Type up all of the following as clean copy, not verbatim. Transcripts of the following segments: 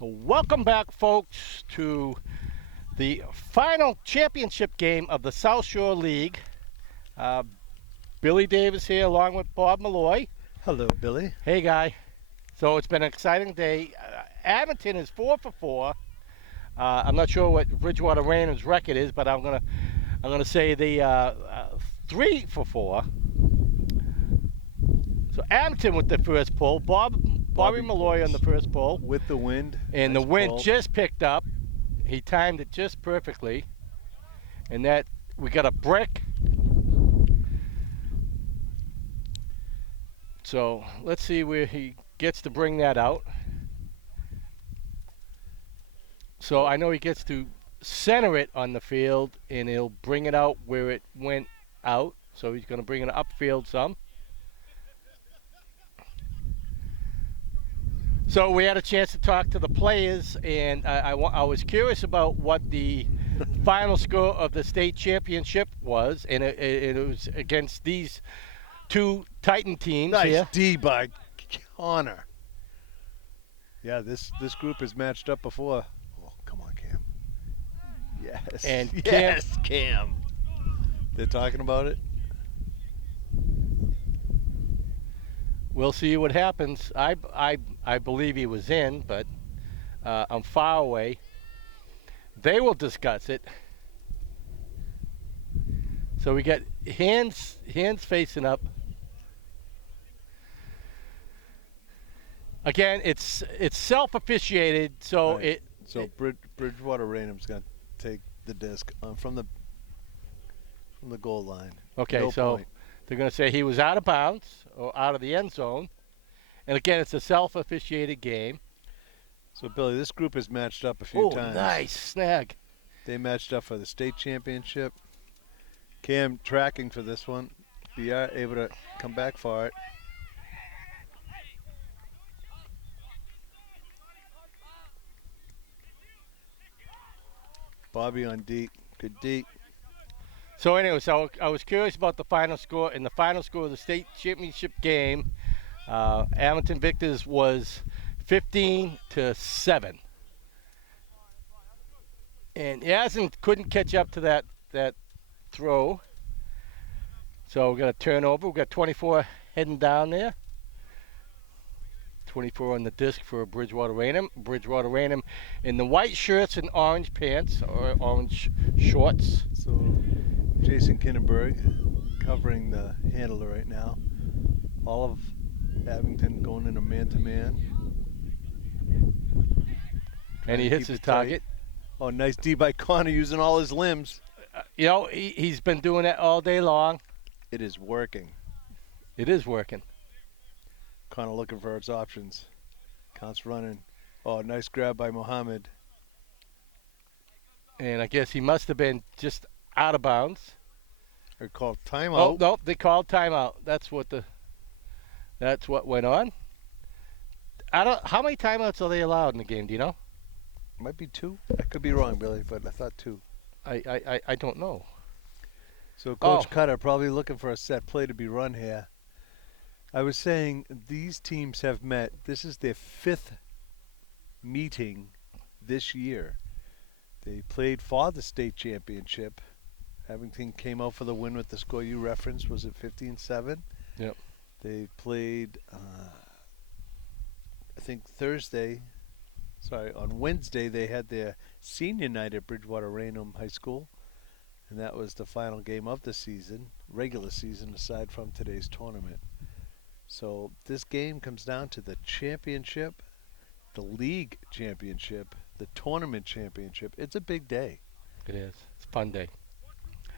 So welcome back, folks, to the final championship game of the South Shore League. Billy Davis here along with Bob Malloy. Hello, Billy. Hey, guy. So it's been an exciting day. Abington is 4 for 4. I'm not sure what Bridgewater Raynham's record is, but I'm gonna say the 3 for 4. So Abington with the first pull. Bobby Malloy on the first pull. With the wind. And nice the wind pull. just picked up. He timed it just perfectly. And that, we got a brick. So let's see where he gets to bring that out. So I know he gets to center it on the field, and he'll bring it out where it went out. So he's going to bring it upfield some. So we had a chance to talk to the players, and I was curious about what the final score of the state championship was, and it was against these two Titan teams nice here. D by Connor. Yeah, this group has matched up before. Oh, come on, Cam. Yes. And yes, Cam. They're talking about it. We'll see what happens. I believe he was in, but I'm far away. They will discuss it. So we got hands facing up. Again, it's self-officiated, so right. Bridgewater Raynham's going to take the disc from the goal line. Okay, no so point. They're going to say he was out of bounds or out of the end zone. And again, it's a self-officiated game. So, Billy, this group has matched up a few times. Nice snag. They matched up for the state championship. Cam tracking for this one. BR able to come back for it. Bobby on deep. Good deep. So anyway, so I was curious about the final score. In the final score of the state championship game, Abington Victors was 15-7. And Yasin couldn't catch up to that throw. So we're going to turn over. We've got 24 heading down there. 24 on the disc for Bridgewater Raynham. Bridgewater Raynham in the white shirts and orange pants, or orange shorts. So Jason Kindenberg covering the handler right now. All of Abington going in a man-to-man. And he hits his target. Oh, nice D by Connor using all his limbs. You know, he's been doing that all day long. It is working. It is working. Connor looking for its options. Counts running. Oh, nice grab by Mohammed. And I guess he must have been just out of bounds. They called timeout. Oh, no, they called timeout. That's what went on. How many timeouts are they allowed in the game, do you know? Might be 2. I could be wrong, Billy, but I thought 2. I don't know. So Coach Cutter probably looking for a set play to be run here. I was saying these teams have met. This is their 5th meeting this year. They played for the state championship. Abington came out for the win with the score you referenced. Was it 15-7? Yep. They played, I think on Wednesday they had their senior night at Bridgewater Raynham High School. And that was the final game of the season, regular season, aside from today's tournament. So this game comes down to the championship, the league championship, the tournament championship. It's a big day. It is. It's a fun day.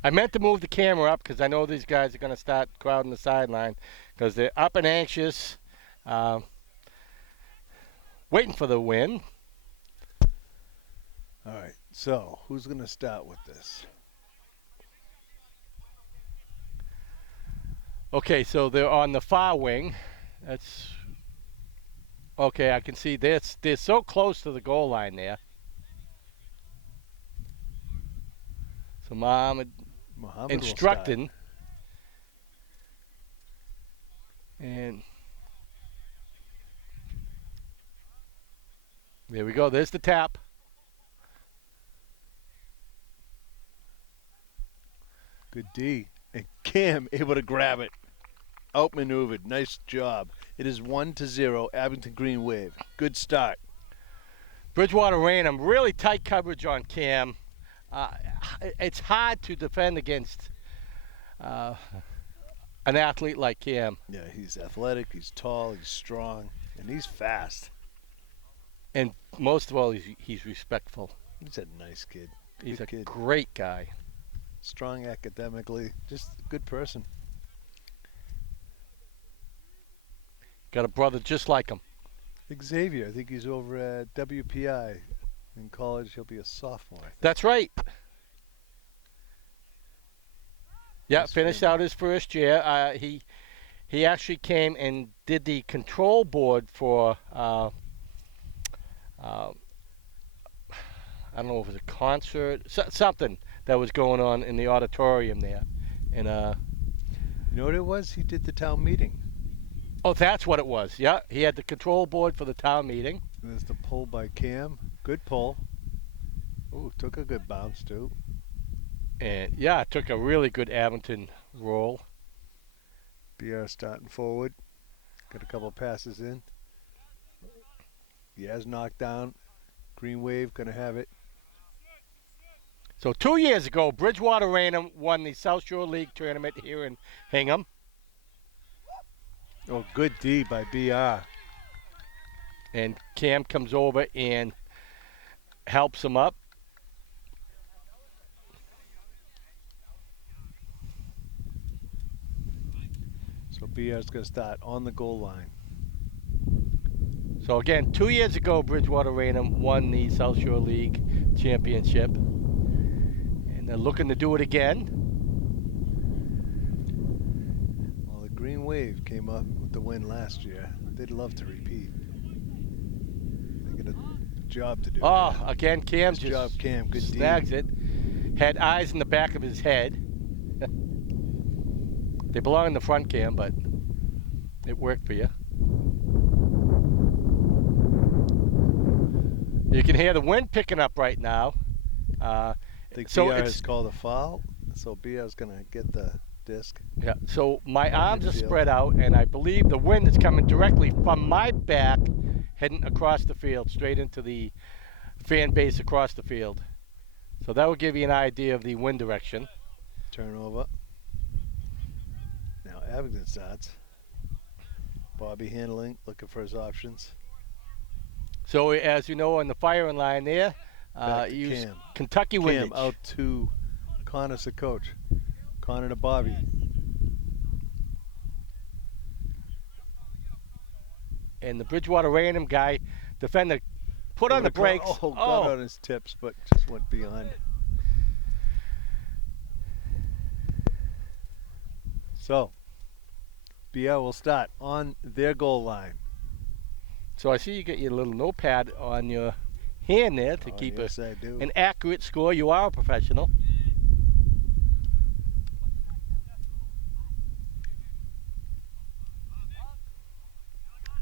I meant to move the camera up because I know these guys are going to start crowding the sideline because they're up and anxious, waiting for the win. All right, so who's going to start with this? Okay, so they're on the far wing. That's okay. I can see they're so close to the goal line there. So Mohammed instructing, and There we go. There's the tap. Good D. And Cam able to grab it. Outmaneuvered. Nice job. It is 1-0, Abington Green Wave. Good start. Bridgewater Raynham, really tight coverage on Cam. It's hard to defend against an athlete like Cam. Yeah, he's athletic, he's tall, he's strong, and he's fast. And most of all, he's respectful. He's a nice kid. He's Good a kid. great guy. Strong academically, just a good person. Got a brother just like him. Xavier, I think he's over at WPI. In college, he'll be a sophomore. I think. That's right. Yeah, Nice finished film. out his first year. He actually came and did the control board for I don't know if it was a concert, something that was going on in the auditorium there. And You know what it was? He did the town meeting. oh, that's what it was. Yeah, he had the control board for the town meeting. There's the pull by Cam. Good pull. Ooh, took a good bounce too. And yeah, took a really good Abington roll. BR starting forward. Got a couple passes in. He has knocked down. Green Wave gonna have it. So 2 years ago, Bridgewater Raynham won the South Shore League tournament here in Hingham. Oh, good D by BR. And Cam comes over and helps him up. So BR's gonna start on the goal line. So again, 2 years ago, Bridgewater Raynham won the South Shore League championship. And they're looking to do it again. Well, the Green Wave came up with the win last year. They'd love to repeat. They got a job to do. Oh, there. again, Cam Nice just job, Cam. Good D. snags it. Had eyes in the back of his head. They belong in the front, Cam, but it worked for you. You can hear the wind picking up right now. I think so BR it's- has called a foul, so BR's gonna get the disc. Yeah, so my arms are Midfield. spread out, and I believe the wind is coming directly from my back, heading across the field, straight into the fan base across the field. So that will give you an idea of the wind direction. Turnover. Now Abington starts. Bobby handling, looking for his options. So as you know, on the firing line there, Back to use Cam. Kentucky Cam windage. out to Connor's the coach. Connor to Bobby. And the Bridgewater Raynham guy, defender, put on the brakes. Oh, got on his tips, but just went beyond. So, BR will start on their goal line. So I see you got your little notepad on your hand there to Oh, keep yes, I do. an accurate score. You are a professional.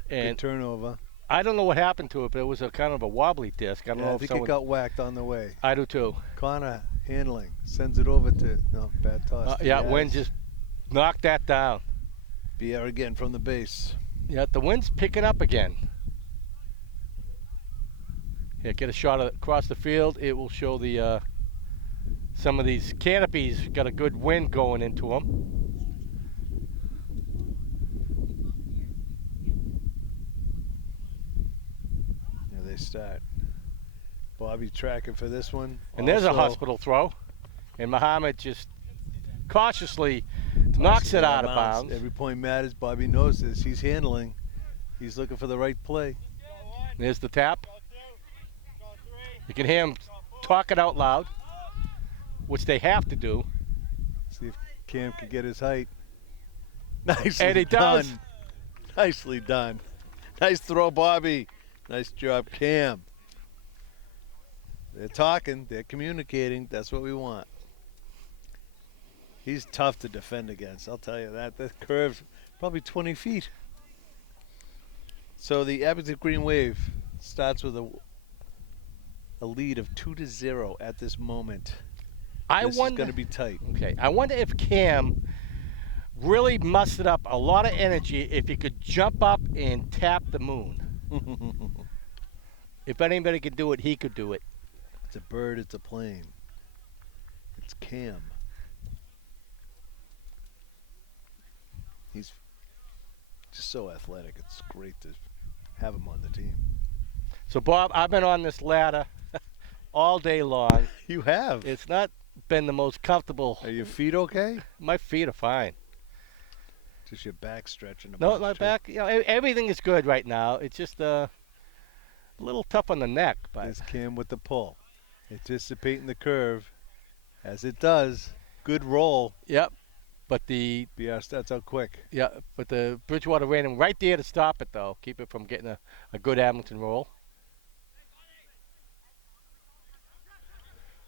Good And turnover. I don't know what happened to it, but it was a kind of a wobbly disc. I don't Yeah, know I if think someone. it got whacked on the way. I do too. Connor handling, sends it over to, no, bad toss. to Yeah, Yaz. wind just knocked that down. BR again from the base. Yeah, the wind's picking up again. Yeah, get a shot across the field. It will show the some of these canopies got a good wind going into them. There they start. Bobby tracking for this one. And there's a Also hospital throw. And Muhammad just cautiously knocks tosses it out of bounds. Every point matters. Bobby knows this. He's handling. He's looking for the right play. There's the tap. You can hear him talking out loud, which they have to do. See if Cam can get his height. Nicely And he done. does. Nicely done. Nice throw, Bobby. Nice job, Cam. They're talking. They're communicating. That's what we want. He's tough to defend against. I'll tell you that. That curve's probably 20 feet. So the Abington Green Wave starts with a a lead of 2-0 at this moment. I This wonder, is going to be tight. Okay, I wonder if Cam really mustered up a lot of energy if he could jump up and tap the moon. If anybody could do it, he could do it. It's a bird, it's a plane. It's Cam. He's just so athletic. It's great to have him on the team. So, Bob, I've been on this ladder all day long. You have. It's not been the most comfortable. Are your feet okay? My feet are fine. Just your back stretching. No, my back, everything is good right now. It's just a little tough on the neck. But This Cam with the pull. Anticipating the curve. As it does. Good roll. Yep. But the BR stats out quick. but the Bridgewater Random right there to stop it though. Keep it from getting a good Abington roll.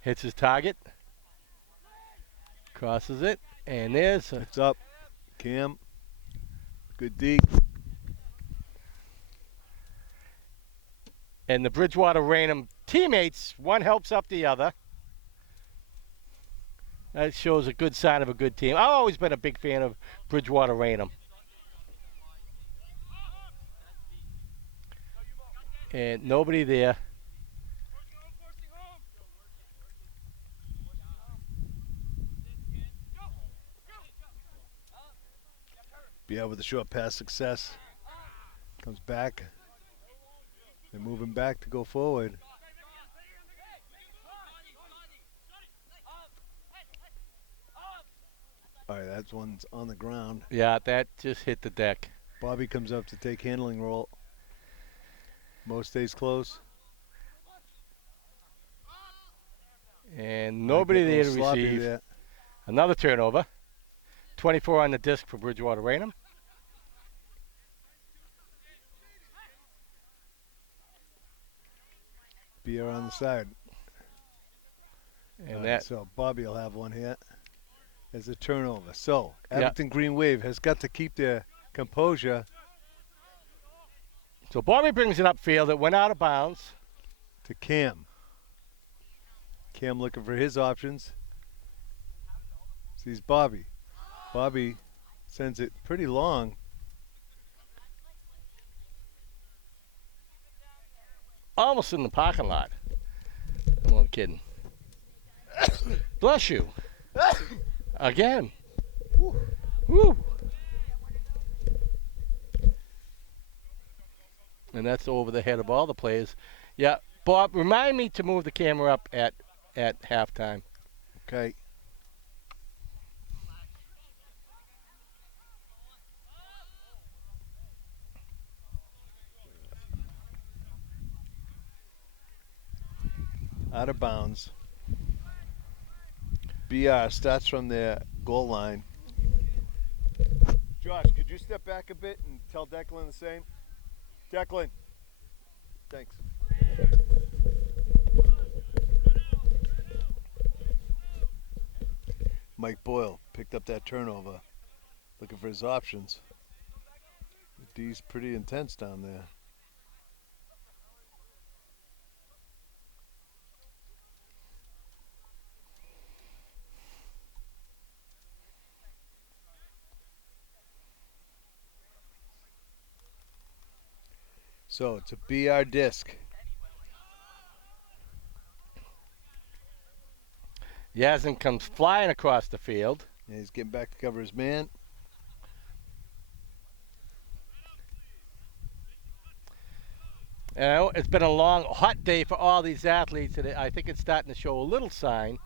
Hits his target. Crosses it. And there's It's up. Cam. Good D. and the Bridgewater Random teammates, one helps up the other. That shows a good sign of a good team. I've always been a big fan of Bridgewater Random. And nobody there. BR with the short pass success. Comes back. They're moving back to go forward. All right, that one's on the ground. Yeah, that just hit the deck. Bobby comes up to take handling roll. Mo stays close. And nobody there to Sloppy receive. there. Another turnover. 24 on the disc for Bridgewater Raynham. BR on the side. And All that right, so Bobby will have one here as a turnover. So Yeah. Abington Green Wave has got to keep their composure so Bobby brings it upfield. It went out of bounds. to Cam. Cam looking for his options. Sees Bobby. Bobby sends it pretty long. Almost in the parking lot. I'm not kidding. Bless you. Again. Woo. And that's over the head of all the players. Yeah, Bob, remind me to move the camera up at halftime. Okay. Out of bounds. BR starts from their goal line. Josh, could you step back a bit and tell Declan the same? Declan. Thanks. Mike Boyle picked up that turnover, looking for his options. The D's pretty intense down there. So it's a BR disc. Yasmin comes flying across the field. And he's getting back to cover his man. You know, it's been a long, hot day for all these athletes, and I think it's starting to show a little sign.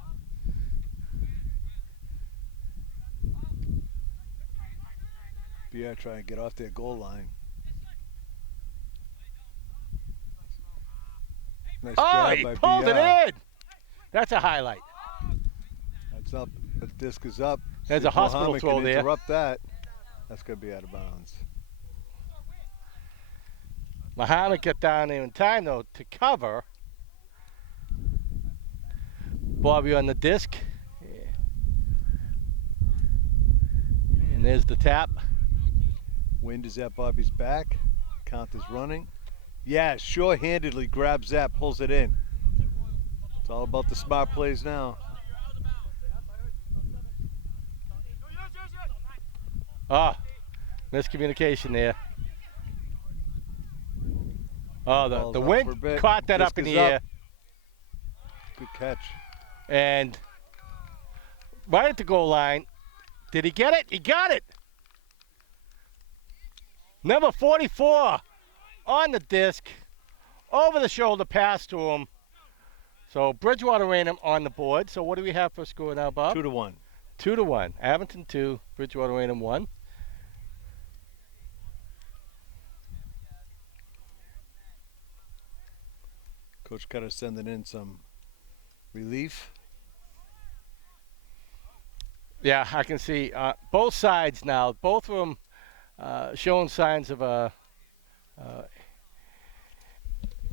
BR trying to get off their goal line. Nice Oh, grab he by pulled BR. it in. That's a highlight. That's up. The disc is up. There's See a if hospital Mohammed throw can there. interrupt that. That's going to be out of bounds. Muhammad got down there in time, though, to cover. Bobby on the disc. Yeah. And there's the tap. Wind is at Bobby's back. Count is running. Yeah, sure-handedly grabs that, pulls it in. It's all about the smart plays now. Ah, miscommunication there. Oh, Ball's the up wind for a bit. caught that Disc up in is the up. air. Good catch. And right at the goal line. Did he get it? He got it. Number 44 on the disc. Over the shoulder pass to him. So Bridgewater Raynham on the board. So what do we have for a score now, Bob? 2-1. 2-1. Abington 2, Bridgewater Raynham 1. Coach Cutter sending in some relief. Yeah, I can see both sides now. Both of them showing signs of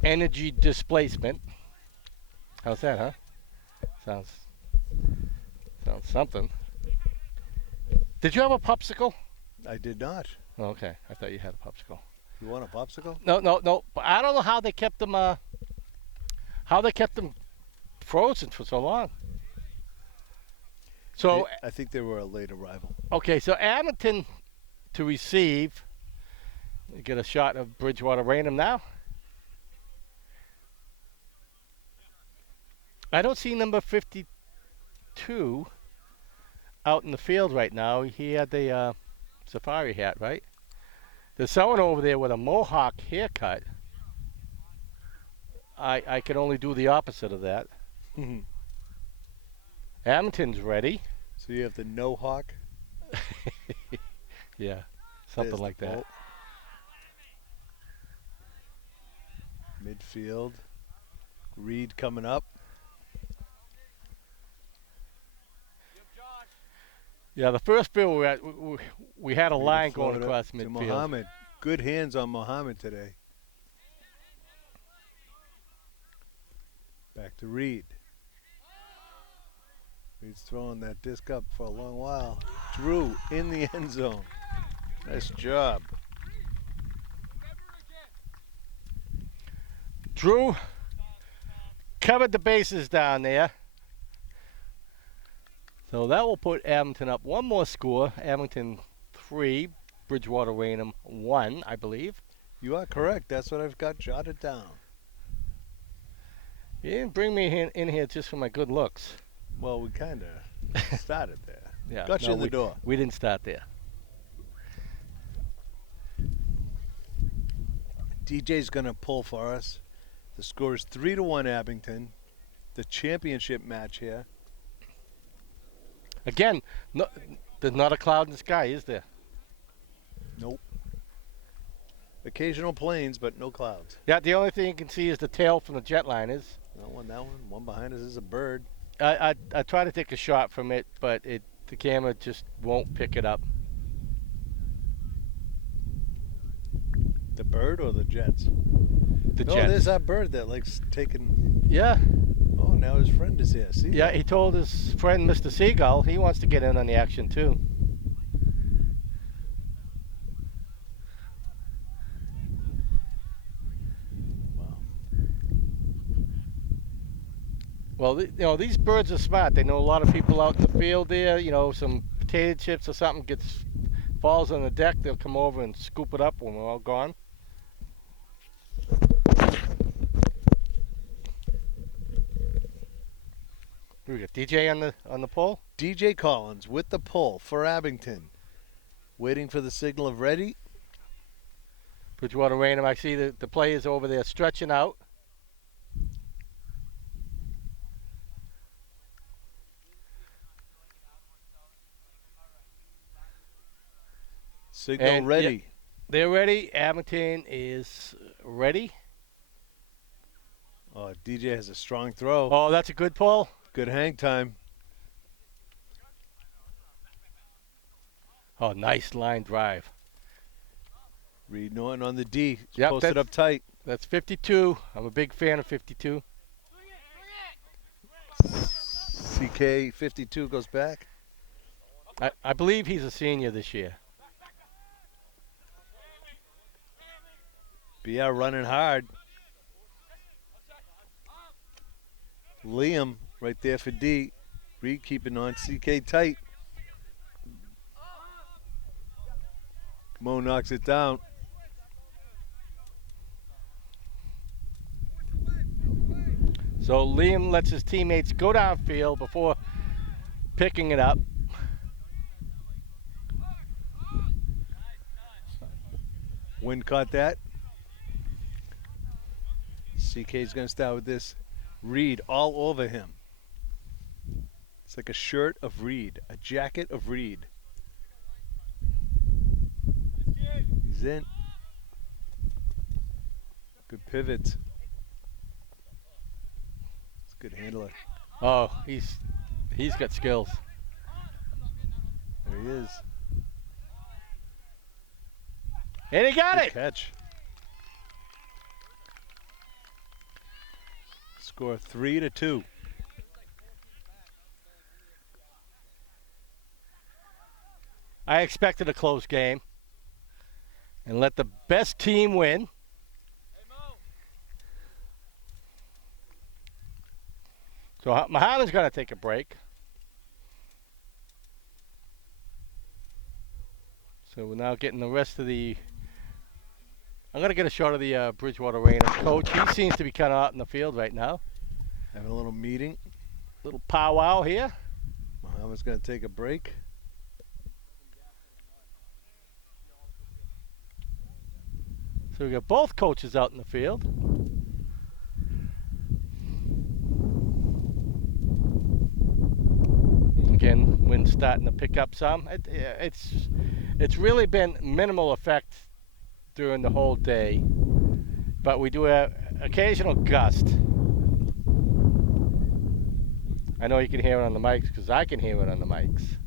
energy displacement. How's that, huh? Sounds something. Did you have a popsicle? I did not. Oh, okay, I thought you had a popsicle. You want a popsicle? No. But I don't know how they kept them. How they kept them frozen for so long. So I think they were a late arrival. okay, so Abington to receive. You get a shot of Bridgewater Raynham now. I don't see number 52 out in the field right now. He had the safari hat, right? There's someone over there with a mohawk haircut. I can only do the opposite of that. Abington's ready. So you have the no hawk? Yeah, something There's like the that. bolt. Midfield. Reed coming up. Yeah, the first field we had a Reed line to float going it across to midfield. Mohammed. Good hands on Mohammed today. Back to Reed. Reed's throwing that disc up for a long while. Drew in the end zone. Nice job. Drew covered the bases down there. So that will put Abington up one more score. Abington 3, Bridgewater Raynham 1, I believe. You are correct. That's what I've got jotted down. You didn't bring me in here just for my good looks. Well, we kind of started there. Yeah, Got you in the door. We didn't start there. DJ's going to pull for us. The score is 3-1 Abington. The championship match here. Again, no, there's not a cloud in the sky, is there? Nope. Occasional planes, but no clouds. Yeah, the only thing you can see is the tail from the jetliners. That one. One behind us is a bird. I try to take a shot from it, but the camera just won't pick it up. The bird or the jets? The Oh, jets. there's that bird that likes taking. Yeah. Oh, now his friend is here. See? Yeah, he told his friend Mr. Seagull he wants to get in on the action too. Wow. Well, these birds are smart. They know a lot of people out in the field there. Some potato chips or something falls on the deck. They'll come over and scoop it up when we're all gone. We got DJ on the pole. DJ Collins with the pull for Abington. Waiting for the signal of ready. Bridgewater Raynham. I see the players over there stretching out. Signal And, ready. yeah, they're ready. Abington is ready. Oh, DJ has a strong throw. Oh, that's a good pull. Good hang time. Oh, nice line drive. Reed Norton on the D. Yep, Posted up tight. That's 52. I'm a big fan of 52. CK 52 goes back. I believe he's a senior this year. BR running hard. Liam right there for D. Reed keeping on CK tight. Mo knocks it down. So Liam lets his teammates go downfield before picking it up. Wind caught that. CK's going to start with this. Reed all over him. It's like a shirt of Reed, a jacket of Reed. He's in. Good pivots. It's a good handler. Oh, he's got skills. There he is. And he got Good it. catch. Score 3-2. I expected a close game. And let the best team win. So Muhammad's going to take a break. So we're now getting the rest of the... I'm going to get a shot of the Bridgewater Rainiers coach. He seems to be kind of out in the field right now. Having a little meeting. Little powwow here. Muhammad's going to take a break. So we got both coaches out in the field. Again, wind's starting to pick up some. It's really been minimal effect during the whole day, but we do have occasional gust. I know you can hear it on the mics because I can hear it on the mics.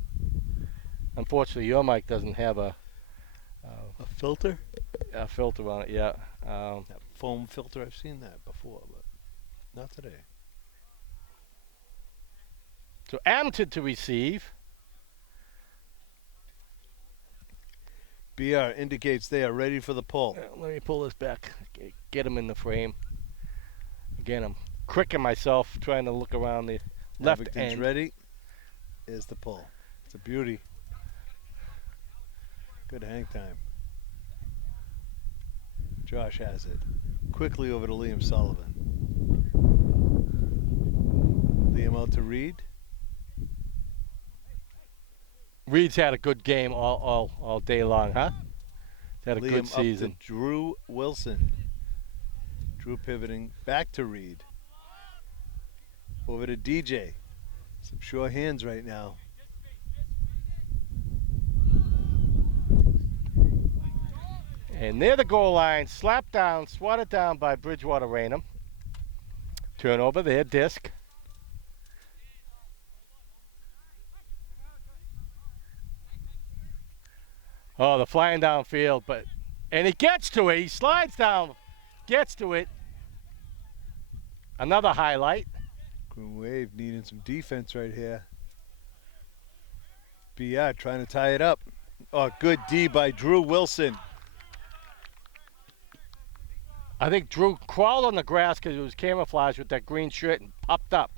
Unfortunately, your mic doesn't have a filter? A filter on it, yeah. That foam filter, I've seen that before, but not today. So Abington to receive. BR indicates they are ready for the pull. Let me pull this back. Get him in the frame. Again, I'm cricking myself trying to look around the left Abington's end. ready. Is the pull. It's a beauty. Good hang time. Josh has it. Quickly over to Liam Sullivan. Liam out to Reed. Reed's had a good game all day long, huh? He's had a Liam good season. up to Drew Wilson. Drew pivoting back to Reed. Over to DJ. Some sure hands right now. And near the goal line, slapped down, swatted down by Bridgewater Raynham. Turnover there, disc. Oh, the flying downfield, and he gets to it. He slides down, gets to it. Another highlight. Green Wave needing some defense right here. BR trying to tie it up. Oh, good D by Drew Wilson. I think Drew crawled on the grass because it was camouflaged with that green shirt and popped up.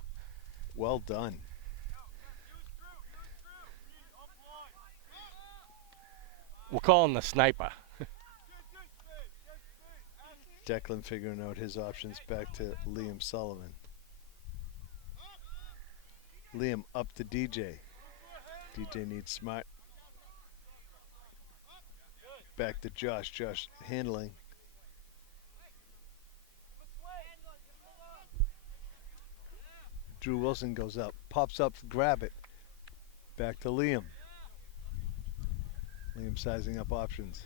Well done. We'll call him the sniper. Declan figuring out his options back to Liam Sullivan. Liam up to DJ. DJ needs smart. Back to Josh. Josh handling. Drew Wilson goes up, pops up, grab it. Back to Liam. Liam sizing up options.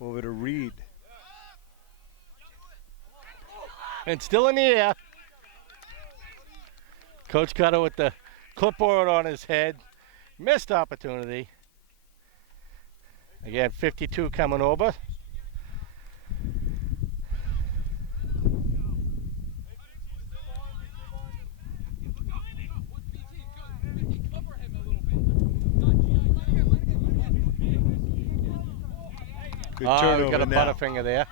Over to Reed. And still in the air. Coach Cutter with the clipboard on his head. Missed opportunity. Again, 52 coming over. Good Oh, turnover we got a now. butterfinger there.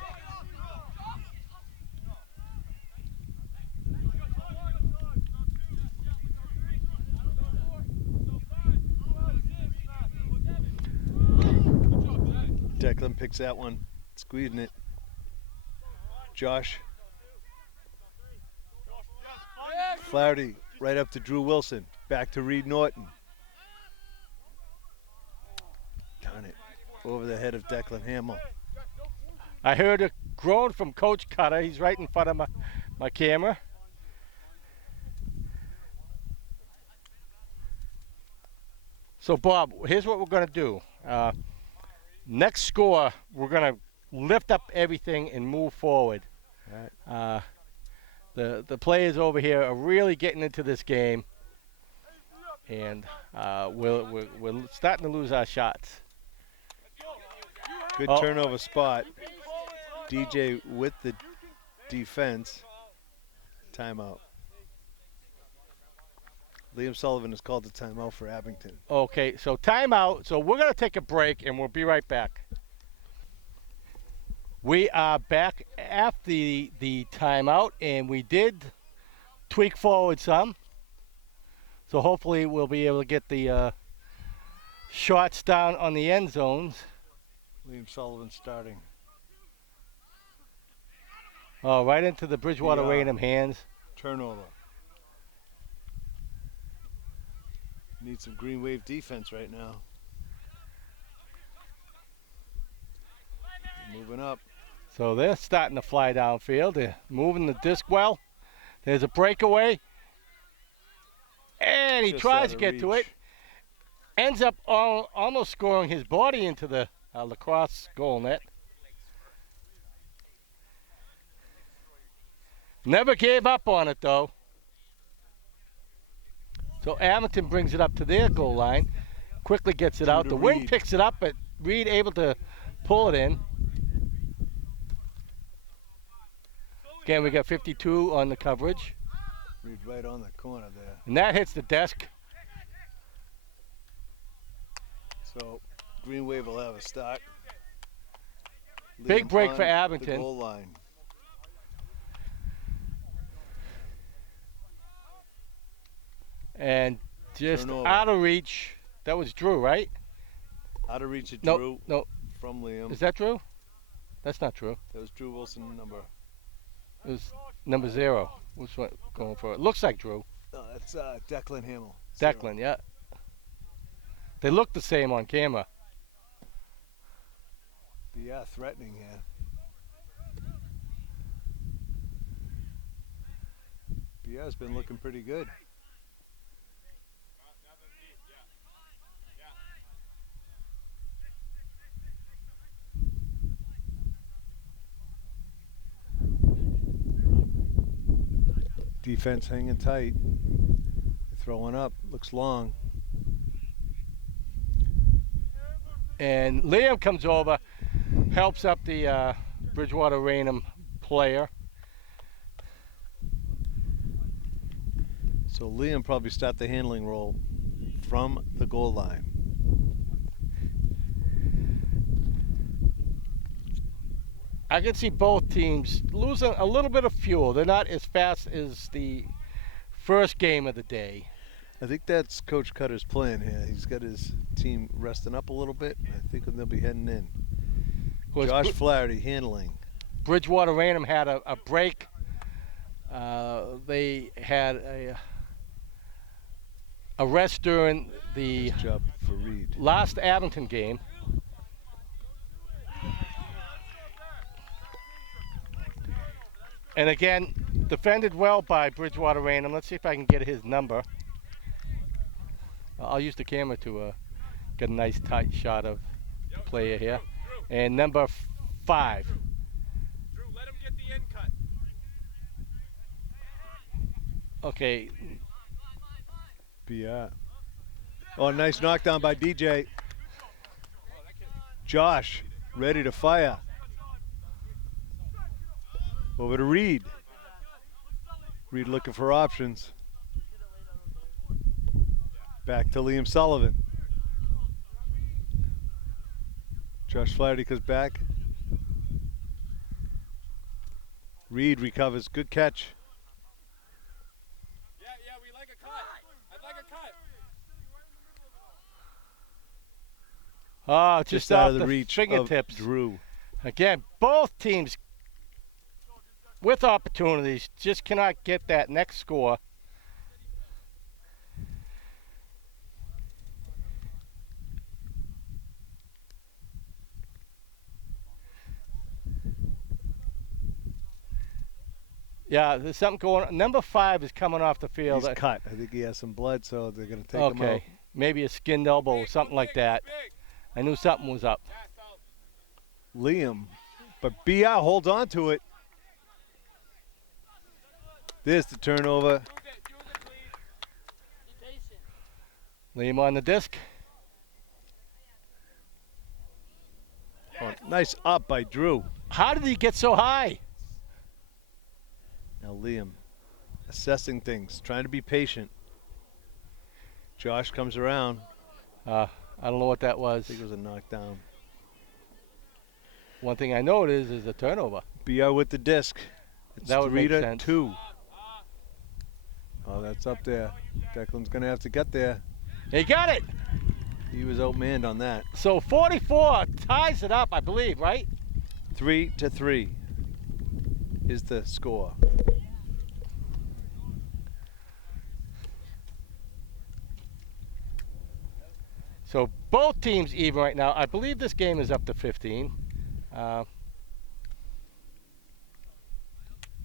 Declan picks that one, squeezing it. Josh. Flaherty right up to Drew Wilson. Back to Reed Norton. Darn it. Over the head of Declan Hamill. I heard a groan from Coach Cutter. He's right in front of my camera. So, Bob, here's what we're going to do. Next score, we're going to lift up everything and move forward. Right. The players over here are really getting into this game, and we're starting to lose our shots. Good turnover spot. DJ with the defense. Timeout. Liam Sullivan has called the timeout for Abington. Okay, so timeout. So we're going to take a break, and we'll be right back. We are back after the timeout, and we did tweak forward some. So hopefully we'll be able to get the shots down on the end zones. Liam Sullivan starting. Oh, right into the Bridgewater Raynham hands. Turnover. Need some green wave defense right now. Moving up. So they're starting to fly downfield. They're moving the disc well. There's a breakaway. And he tries to get to it. Ends up almost scoring his body into the lacrosse goal net. Never gave up on it, though. So Abington brings it up to their goal line. Quickly gets it out. The wing picks it up, but Reed able to pull it in. Again, we got 52 on the coverage. Reed right on the corner there. And that hits the desk. So Green Wave will have a start. Big break for Abington. The goal line. And just out of reach. That was Drew, right? Out of reach of Drew. No. From Liam. Is that Drew? That's not Drew. That was Drew Wilson number. It was number 0. Which one going for it? Looks like Drew. That's Declan Hamill. Declan, yeah. They look the same on camera. Yeah, threatening here. BR's been looking pretty good. Defense hanging tight. Throwing up. Looks long. And Liam comes over, helps up the Bridgewater Raynham player. So Liam probably start the handling role from the goal line. I can see both teams losing a little bit of fuel. They're not as fast as the first game of the day. I think that's Coach Cutter's plan here. He's got his team resting up a little bit. I think they'll be heading in. Josh Flaherty handling. Bridgewater Raynham had a break. They had a rest during the nice job for Reed. Last Abington game. And again, defended well by Bridgewater Raynham. Let's see if I can get his number. I'll use the camera to get a nice tight shot of the player here. And number 5. Drew, let him get the end cut. Okay. Yeah. Oh, nice knockdown by DJ. Josh, ready to fire. Over to Reed. Reed looking for options. Back to Liam Sullivan. Josh Flaherty comes back. Reed recovers. Good catch. Yeah, we like a cut. I'd like a cut. Oh, just off out of the reach fingertips. of Drew. Again, both teams with opportunities just cannot get that next score. Yeah, there's something going on. Number 5 is coming off the field. He's cut. I think he has some blood, so they're going to take him out. Okay, maybe a skinned elbow or something like that. I knew something was up. Liam, but BR holds on to it. There's the turnover. Liam on the disc. Oh, nice up by Drew. How did he get so high? Now Liam assessing things, trying to be patient. Josh comes around. I don't know what that I was. think it was a knockdown. One thing I know it is a turnover. BR with the disc. It's That would make 3 to sense. 2. Oh, that's up there. Declan's going to have to get there. He got it. He was outmanned on that. So 44 ties it up, I believe, right? 3 to 3 is the score. So both teams even right now. I believe this game is up to 15.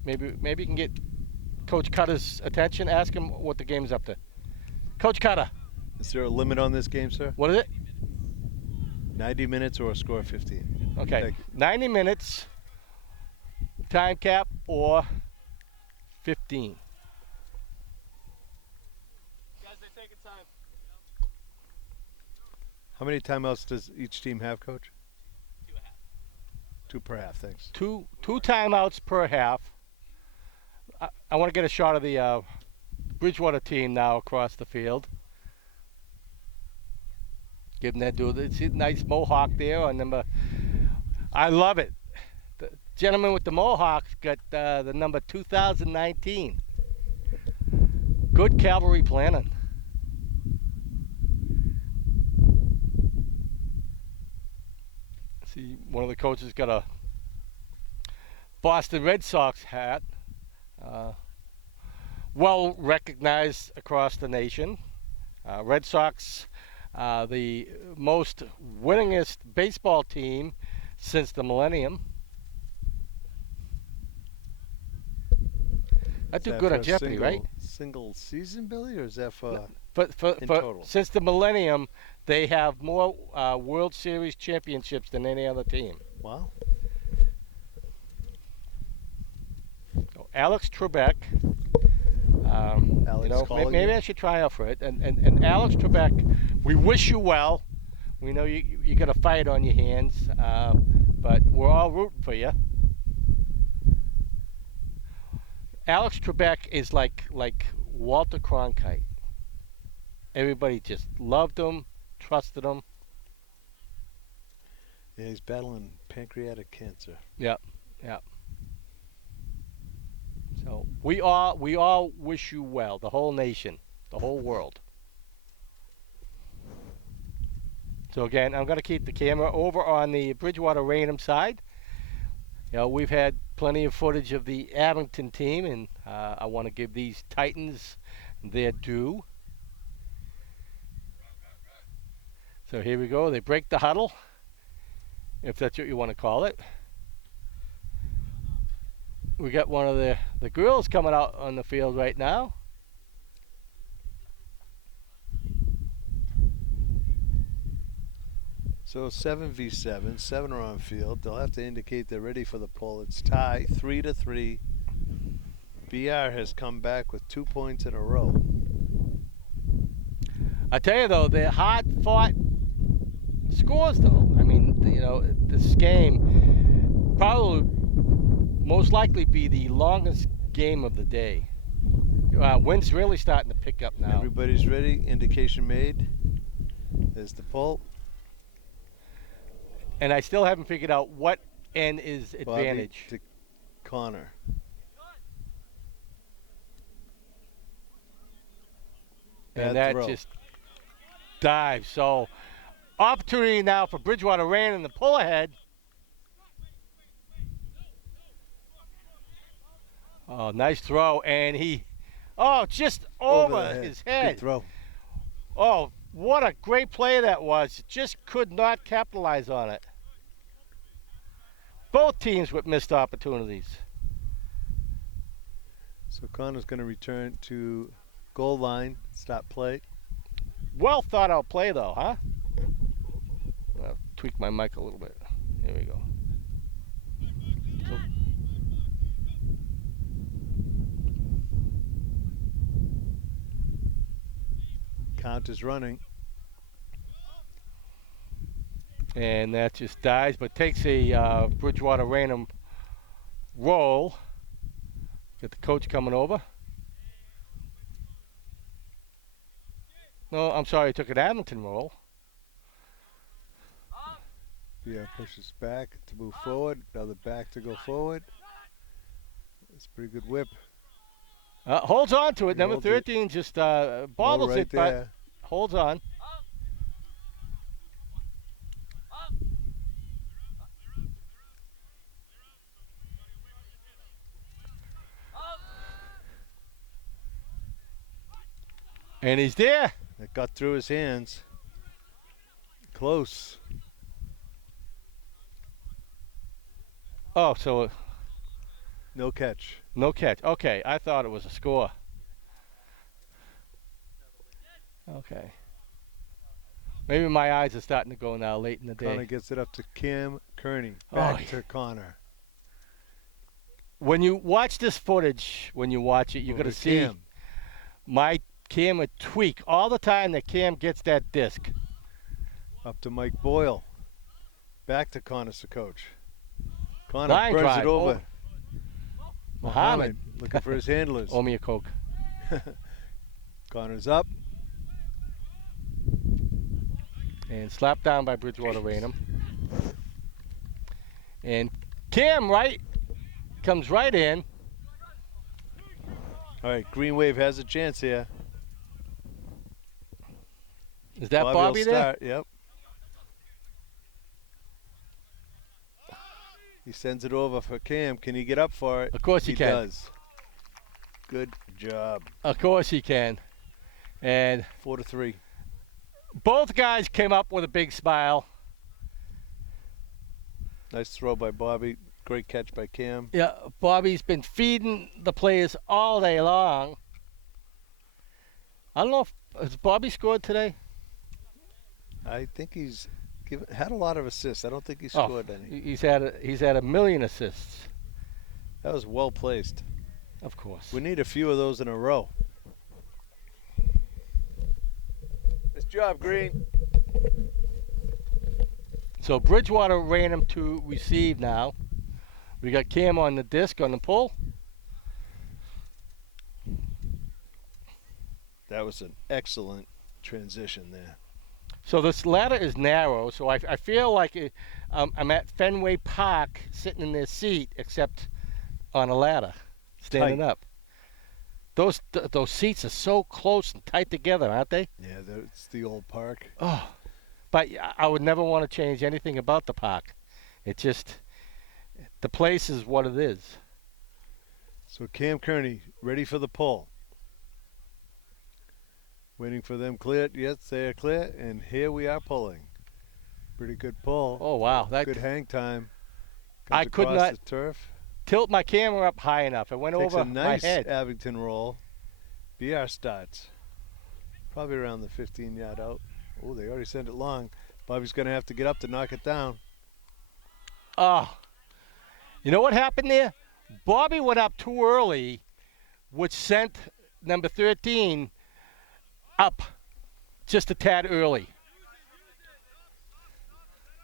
Maybe you can get Coach Cutter's attention. Ask him what the game's up to. Coach Cutter, Is there a limit on this game, sir? what is it? 90 minutes or a score of 15? Okay, Thank you. 90 minutes, time cap, or 15. Guys, they're taking time. How many timeouts does each team have, Coach? 2.5. 2 per half, thanks. Two timeouts per half. I want to get a shot of the Bridgewater team now across the field. Give them that dude. It's a nice mohawk there on number. I love it. The gentleman with the mohawk's got the number 2019. Good cavalry planning. See, one of the coaches got a Boston Red Sox hat. Well recognized across the nation. Red Sox, the most winningest baseball team since the millennium. I do good on Jeopardy, right? Single season, Billy, or is that for For in total? since the millennium, they have more World Series championships than any other team. Wow. Alex Trebek. Alex calling maybe you? I should try out for it. And Alex Trebek, we wish you well. We know you got a fight on your hands, but we're all rooting for you. Alex Trebek is like Walter Cronkite. Everybody just loved him, trusted him. Yeah, he's battling pancreatic cancer. Yeah. So we all wish you well, the whole nation, the whole world. So again, I'm going to keep the camera over on the Bridgewater Raynham side. We've had plenty of footage of the Abington team, and I want to give these Titans their due. So here we go. They break the huddle, if that's what you want to call it. We got one of the girls coming out on the field right now. So 7v7, 7 are on field. They'll have to indicate they're ready for the pull. It's tie, 3 to 3. BR has come back with 2 points in a row. I tell you though, they're hard-fought scores though. I mean, this game probably most likely be the longest game of the day. Wind's really starting to pick up now. Everybody's ready. Indication made. There's the pull. And I still haven't figured out what end is advantage. Bobby to Connor. And Bad that throw. just dives. So Opportunity now for Bridgewater Random to pull ahead. Oh, nice throw, and just over the his Good head. throw. Oh, what a great play that was. Just could not capitalize on it. Both teams with missed opportunities. So Connor's going to return to goal line, stop play. Well thought out play though, huh? I'll tweak my mic a little bit. There we go. So, Count is running. and that just dies, but takes a Bridgewater Random roll. Get the coach coming over. No, I'm sorry, he took an Abington roll. Yeah, pushes back to move forward. Another back to go forward. It's a pretty good whip. Holds on to it. Number Holds it. 13 just bobbles right it, but there. holds on. And he's there. It got through his hands. Close. Oh, so No catch. no catch. Okay, I thought it was a score. Okay. Maybe my eyes are starting to go now late in the day. Connor gets it up to Cam Kearney. Oh, Back yeah. to Connor. When you watch this footage, you're going to see Cam. my camera tweak all the time that Cam gets that disc. Up to Mike Boyle. Back to Connor Sakoch. Connor Line burns drive. it over. Muhammad. looking for his handlers. Owe me a Coke. Connor's up. And slapped down by Bridgewater Random. And Cam comes right in. All right, Green Wave has a chance here. Is that will Bobby there? start. Yep. He sends it over for Cam. Can he get up for it? Of course he can. does. Good job. Of course he can. And 4-3. both guys came up with a big smile. Nice throw by Bobby. Great catch by Cam. Yeah, Bobby's been feeding the players all day long. I don't know if has Bobby scored today. I think he's had a lot of assists. I don't think he scored any. He's had a million assists. That was well placed. Of course. We need a few of those in a row. Nice job, Green. So Bridgewater Random to receive now. We got Cam on the disc on the pull. That was an excellent transition there. So this ladder is narrow, so I feel like I'm at Fenway Park sitting in this seat, except on a ladder, standing Tight. up. Those seats are so close and tight together, aren't they? Yeah, it's the old park. Oh, but I would never want to change anything about the park. It just, the place is what it is. So Cam Kearney ready for the pull. Waiting for them cleared. Yes, they're clear, and here we are pulling. Pretty good pull. Oh wow, that Good hang time. I Comes could across not the turf. tilt my camera up high enough. It went Takes over a nice my head. Abington roll. BR starts. Probably around the 15-yard out. Oh, they already sent it long. Bobby's going to have to get up to knock it down. Oh, you know what happened there? Bobby went up too early, which sent number 13 up just a tad early.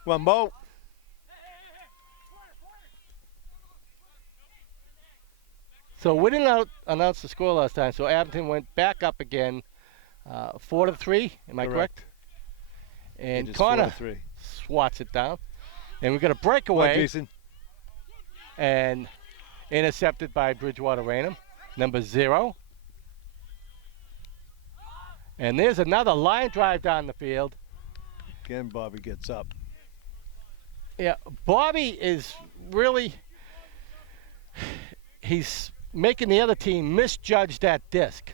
One more. So we didn't announce the score last time, so Abington went back up again, 4-3. Am I correct? And It is Connor 4-3. swats it down. And we got a Come on, breakaway Jason. and intercepted by Bridgewater Random, number 0. And there's another line drive down the field. Again, Bobby gets up. Yeah, Bobby is really, he's making the other team misjudge that disc.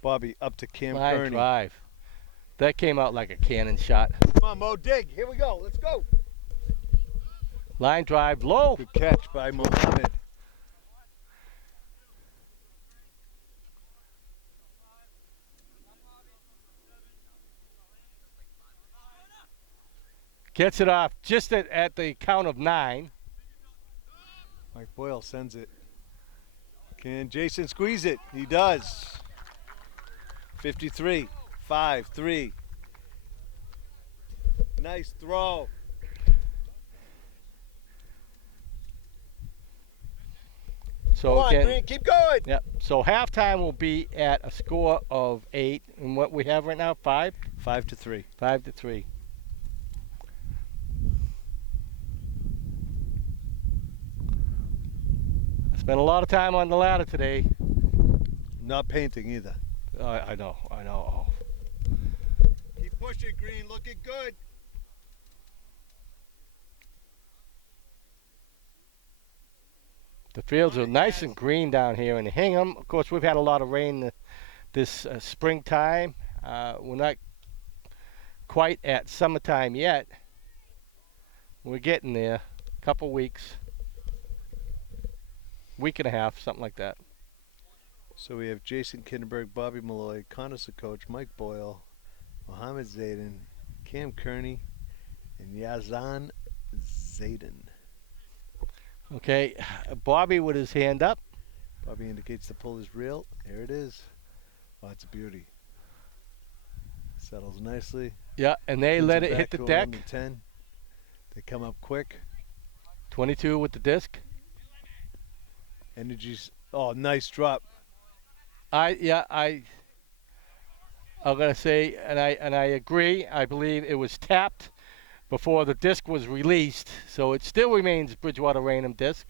Bobby up to Cam Line Kearney. drive. That came out like a cannon shot. Come on, Mo, dig. Here we go. Let's go. Line drive low. Good catch by Mohammed. Gets it off just at the count of 9. Mike Boyle sends it. Can Jason squeeze it? He does. 53, 5-3. Nice throw. So Come on, again, Green, keep going. yep. So halftime will be at a score of 8, and what we have right now, 5. 5-3. 5-3. I spent a lot of time on the ladder today. Not painting either. I know. Oh. Keep pushing, Green. Looking good. The fields are nice and green down here in Hingham. Of course, we've had a lot of rain this springtime. We're not quite at summertime yet. We're getting there. A couple weeks. Week and a half, something like that. So we have Jason Kinderberg, Bobby Malloy, Connor Coach, Mike Boyle, Mohammed Zayden, Cam Kearney, and Yazan Zayden. Okay, Bobby with his hand up. Bobby indicates the pull is real. Here it is. Oh, it's a beauty. Settles nicely. Yeah, and they Sends let it back hit the to deck. 11-10. They come up quick. 22 with the disc. Energy's. Oh, nice drop. I'm gonna say, and I agree. I believe it was tapped before the disc was released, so it still remains Bridgewater Raynham disc.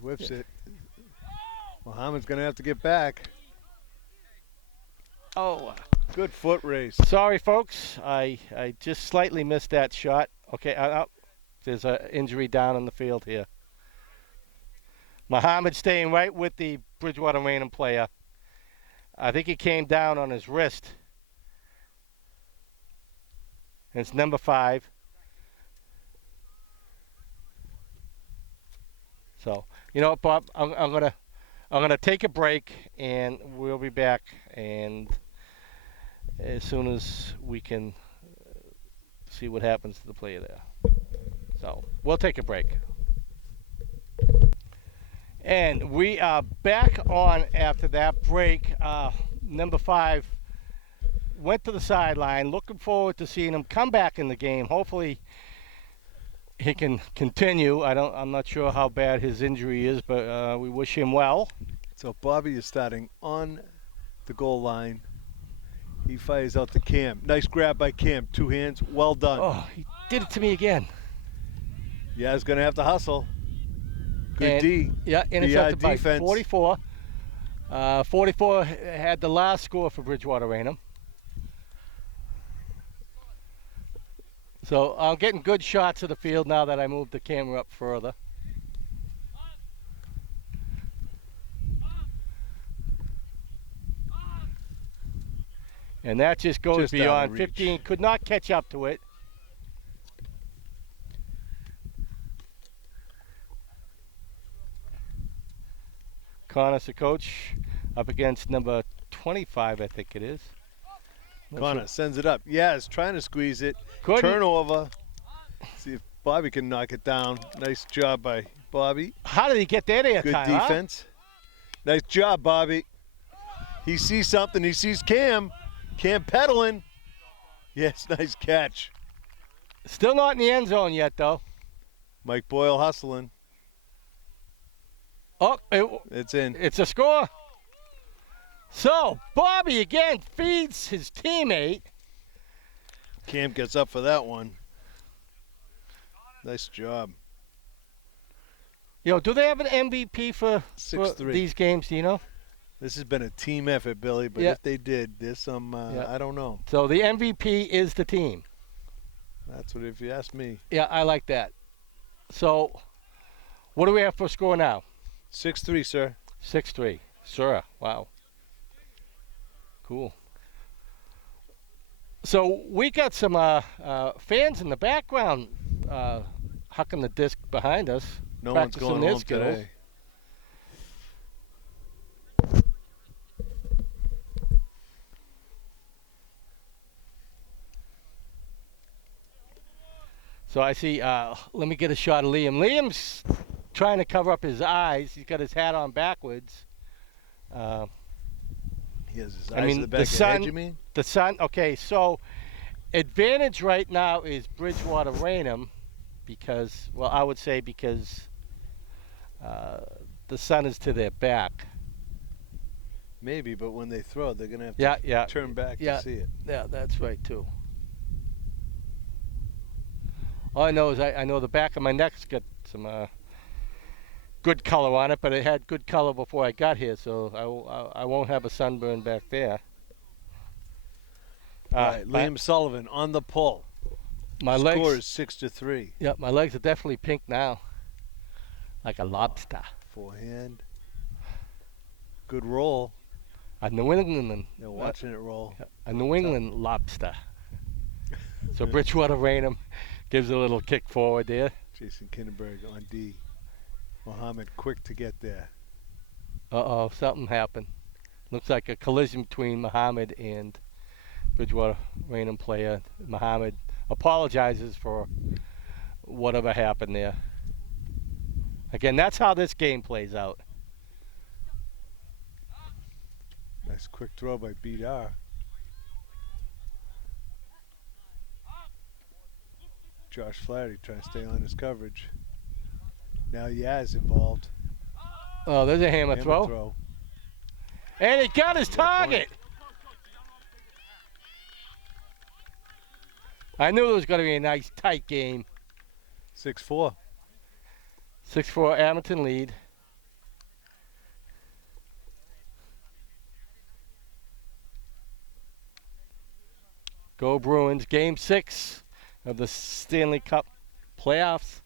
Whips it. Mohammed's gonna have to get back. Oh, Good foot race. sorry, folks. I just slightly missed that shot. Okay, there's an injury down in the field here. Mohammed staying right with the Bridgewater Raynham player. I think he came down on his wrist. And it's number 5. So, you know what, Bob? I'm gonna take a break, and we'll be back. And as soon as we can see what happens to the player there. So we'll take a break. And we are back on after that break. Number 5 went to the sideline. Looking forward to seeing him come back in the game. Hopefully he can continue. I'm not sure how bad his injury is, but we wish him well. So Bobby is starting on the goal line. He fires out to Cam. Nice grab by Cam. 2 hands. Well done. Oh, he did it to me again. Yeah, he's going to have to hustle. Good And, D. Yeah, intercepted by defense. 44. 44 had the last score for Bridgewater Raynham. So I'm getting good shots of the field now that I moved the camera up further. And that just goes Just out of beyond reach. 15. Could not catch up to it. Connor, the coach, up against number 25, I think it is. Connor sends it up. Yes, trying to squeeze it. Couldn't. Turnover. See if Bobby can knock it down. Nice job by Bobby. How did he get that air Good time, huh? defense. Nice job, Bobby. He sees something. He sees Cam. Cam pedaling. Yes, nice catch. Still not in the end zone yet, though. Mike Boyle hustling. Oh, It's in. it's a score. So, Bobby again feeds his teammate. Cam gets up for that one. Nice job. You know, do they have an MVP for 6-3. these games? Do you know? This has been a team effort, Billy, but Yeah. if they did, there's some, Yeah. I don't know. So the MVP is the team. That's what, if you ask me. Yeah, I like that. So, what do we have for score now? 6-3, sir. 6-3. Sure. Wow. Cool. So we got some fans in the background hucking the disc behind us. No one's practicing going their home skills. today. So I see, let me get a shot of Liam. Liam's trying to cover up his eyes. He's got his hat on backwards. He has his I eyes mean, in the back the of his sun- head, you mean? The sun, okay, so advantage right now is Bridgewater Raynham because, well, I would say because the sun is to their back. Maybe, but when they throw, they're going to have to Yeah. turn back Yeah. to see it. Yeah, that's right, too. All I know is I know the back of my neck's got some good color on it, but it had good color before I got here, so I won't have a sunburn back there. All right, Liam Sullivan on the pull. My Score legs, is 6-3. yeah, my legs are definitely pink now, like a lobster. Forehand. Good roll. A New England, They're watching it roll. a New England lobster. So Bridgewater Raynham gives a little kick forward there. Jason Kinderberg on D. Mohammed quick to get there. Uh-oh, something happened. Looks like a collision between Muhammad and Bridgewater Raynham player. Muhammad apologizes for whatever happened there. Again, that's how this game plays out. Nice quick throw by BR. Josh Flaherty trying to stay on his coverage. Now Yaz involved. Oh, there's a hammer throw. And he got his target. I knew it was going to be a nice, tight game. 6-4. 6-4 Abington lead. Go Bruins. Game 6 of the Stanley Cup playoffs.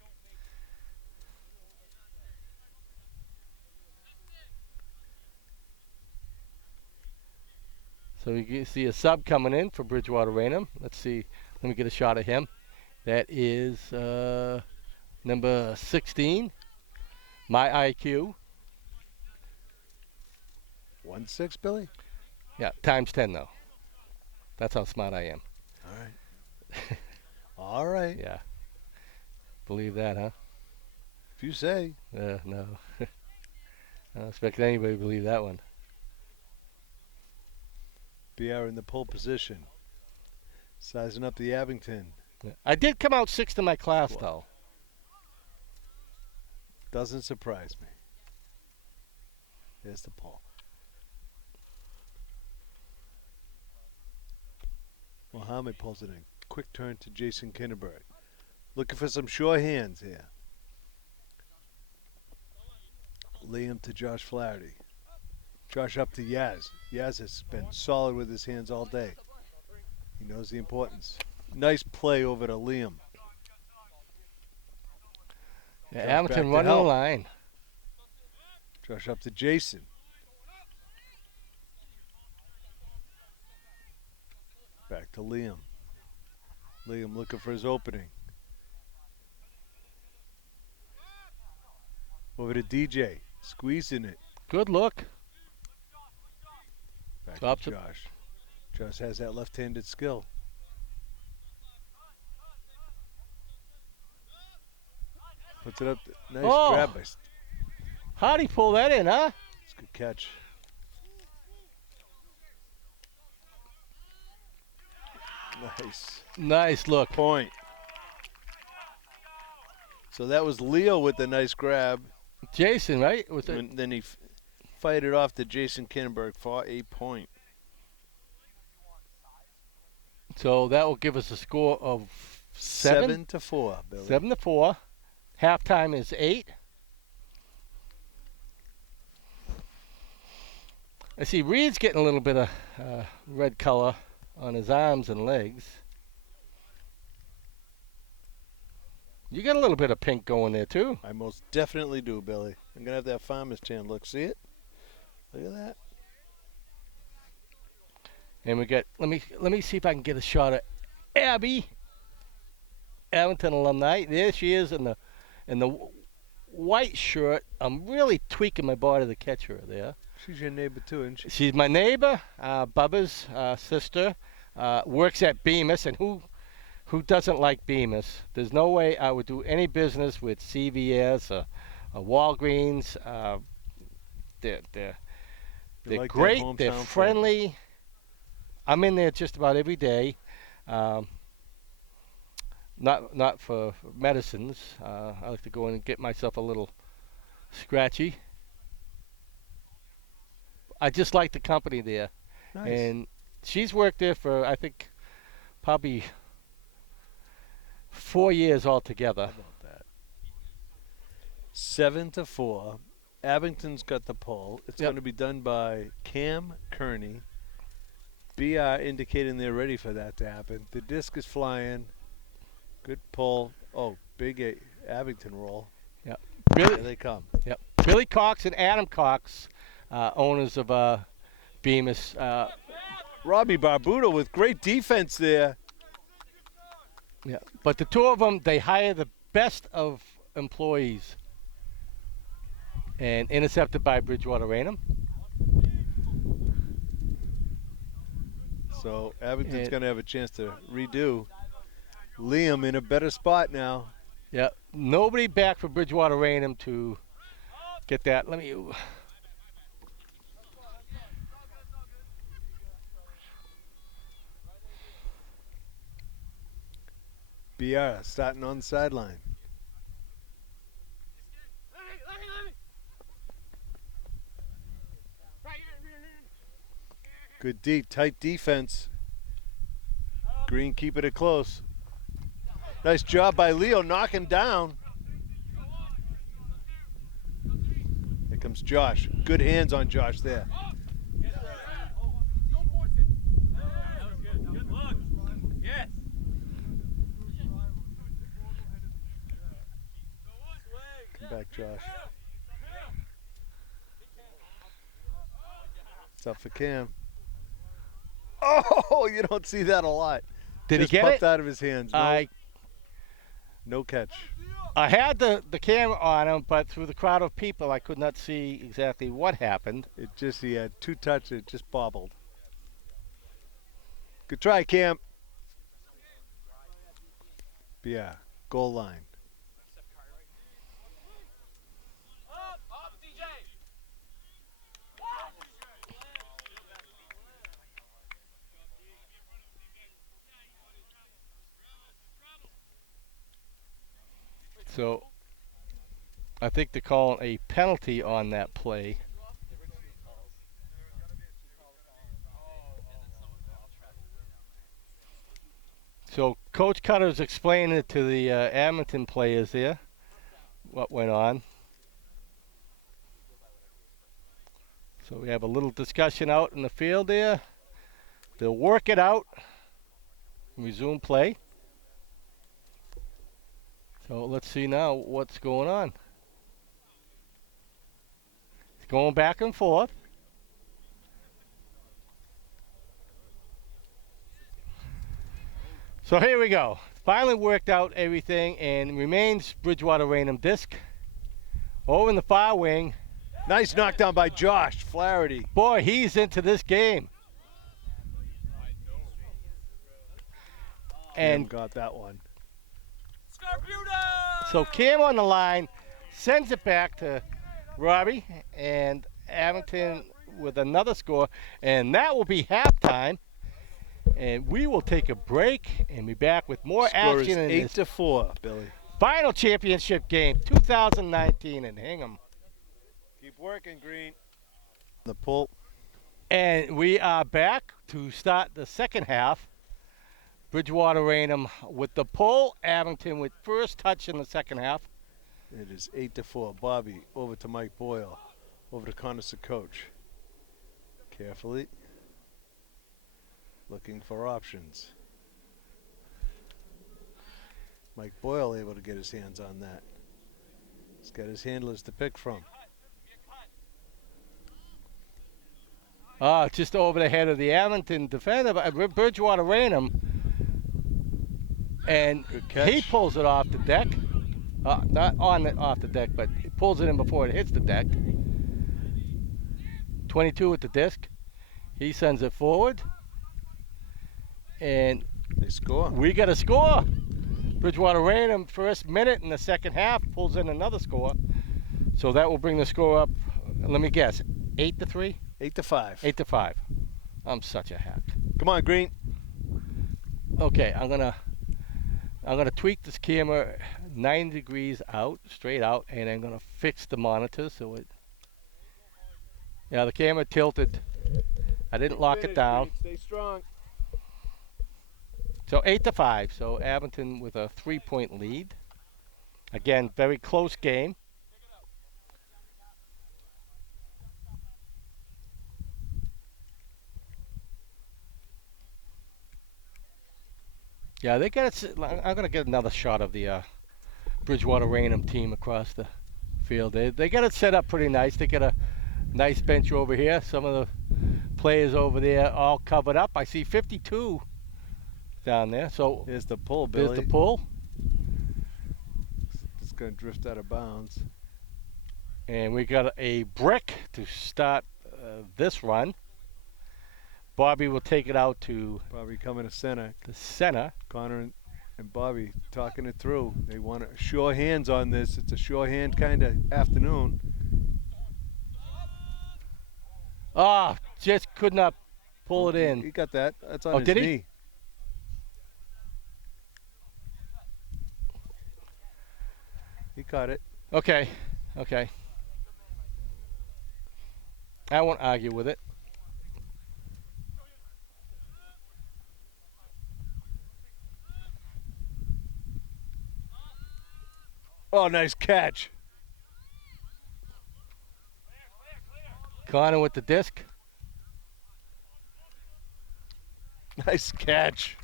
So you see a sub coming in for Bridgewater Raynham. Let's see. Let me get a shot of him. That is number 16. My IQ. 1-6, Billy? Yeah, times 10 though. That's how smart I am. All right. All right. Yeah. Believe that, huh? If you say. No. I don't expect anybody to believe that one. BR in the pole position. Sizing up the Abington. Yeah. I did come out 6th in my class, Wow. though. Doesn't surprise me. There's the pole. Mohammed pulls it in. Quick turn to Jason Kinderberg. Looking for some sure hands here. Liam to Josh Flaherty. Josh up to Yaz. Yaz has been solid with his hands all day. He knows the importance. Nice play over to Liam. Yeah, Josh Abington back to running the help. line. Josh up to Jason. Back to Liam. Liam looking for his opening. Over to DJ. Squeezing it. Good look. Back Up to to- Josh. Josh has that left-handed skill. Puts it up. Nice Oh. grab by. How'd he pull that in, huh? It's a good catch. Nice. Nice look. Point. So that was Leo with the nice grab. Jason, right? Was it? And then he fired it off to Jason Kinberg for a point. So that will give us a score of 7 to 4, Billy. 7-4. Halftime is 8. I see Reed's getting a little bit of red color on his arms and legs. You got a little bit of pink going there too. I most definitely do, Billy. I'm gonna have that farmer's tan look. See it? Look at that. And we got let me see if I can get a shot of Abby, Abington alumni. There she is in the white shirt. I'm really tweaking my body to catch her there. She's your neighbor too, isn't she? She's my neighbor, Bubba's sister. Works at Bemis, and who doesn't like Bemis? There's no way I would do any business with CVS or Walgreens. They're like that great. hometown They're flavor. friendly. I'm in there just about every day. Not for medicines. I like to go in and get myself a little scratchy. I just like the company there. Nice. And she's worked there for, I think, probably 4 years altogether. How about that? 7 to 4. Abington's got the pull. It's Yep. going to be done by Cam Kearney. BR indicating they're ready for that to happen. The disc is flying. Good pull. Oh, big Abington roll. Yep. Here Billy, they come. yep. Billy Cox and Adam Cox, owners of Bemis. Robbie Barbuto with great defense there. Yeah. But the two of them, they hire the best of employees. And intercepted by Bridgewater Raynham. So Abington's And- going to have a chance to redo. Liam in a better spot now. Yeah. Nobody back for Bridgewater Raynham to get that. Let me. BR starting on the sideline. Good deep, tight defense. Green keeping it close. Nice job by Leo knocking down. Here comes Josh. Good hands on Josh there. Come back, Josh. It's up for Cam. Oh, you don't see that a lot. Did Just he get popped it? out of his hands. No, no catch. I had the camera on him, but through the crowd of people, I could not see exactly what happened. It just, he had 2 touches. It just bobbled. Good try, Cam. Yeah, goal line. So I think they're calling a penalty on that play. So Coach Cutter's explaining it to the Abington players there, what went on. So we have a little discussion out in the field there. They'll work it out, resume play. So let's see now what's going on. It's going back and forth. So here we go. Finally worked out everything and remains Bridgewater Raynham disc. Over in the far wing. Nice knockdown by Josh Flaherty. Boy, he's into this game. And And got that one. so Cam on the line sends it back to Robbie and Abington with another score. And that will be halftime. And we will take a break and be back with more Score is action in 8 this to 4, Billy. final championship game, 2019 in Hingham. Keep working, Green. The pull. And we are back to start the second half. Bridgewater Raynham with the pull. Abington with first touch in the second half. It is 8-4. Bobby over to Mike Boyle. Over to Connors, coach. Carefully. Looking for options. Mike Boyle able to get his hands on that. He's got his handlers to pick from. Just over the head of the Abington defender, Bridgewater Raynham. And he pulls it off the deck. Not off the deck, but he pulls it in before it hits the deck. 22 with the disc. He sends it forward. And they score. We got a score. Bridgewater Raynham, first minute in the second half, pulls in another score. So that will bring the score up, let me guess, 8-3? 8-5. 8-5. I'm such a hack. Come on, Green. Okay, I'm gonna tweak this camera 90 degrees out, straight out, and I'm gonna fix the monitor so it. Yeah, the camera tilted. I didn't lock it down. Stay strong. So 8-5. So Abington with a 3-point lead. Again, very close game. Yeah, they got it. I'm gonna get another shot of the Bridgewater Raynham team across the field. They got it set up pretty nice. They got a nice bench over here. Some of the players over there all covered up. I see 52 down there. So here's the pull, Billy. There's the pull. It's gonna drift out of bounds. And we got a brick to start this run. Bobby will take it out to. Bobby coming to center. The center. Connor and Bobby talking it through. They want sure hands on this. It's a sure hand kind of afternoon. Just could not pull it in. He got that. That's on his did knee. He caught it. Okay. I won't argue with it. Oh, nice catch. Connor with the disc. Nice catch.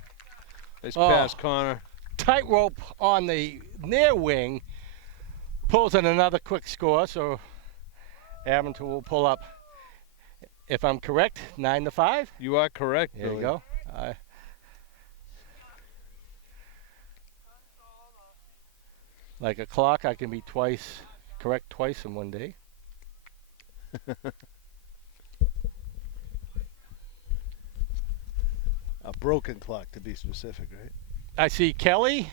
Nice pass, Connor. Tightrope on the near wing. Pulls in another quick score, so Abington will pull up, if I'm correct, 9-5. You are correct, There Billy. you go. Like a clock, I can be correct twice in one day. A broken clock, to be specific, right? I see Kelly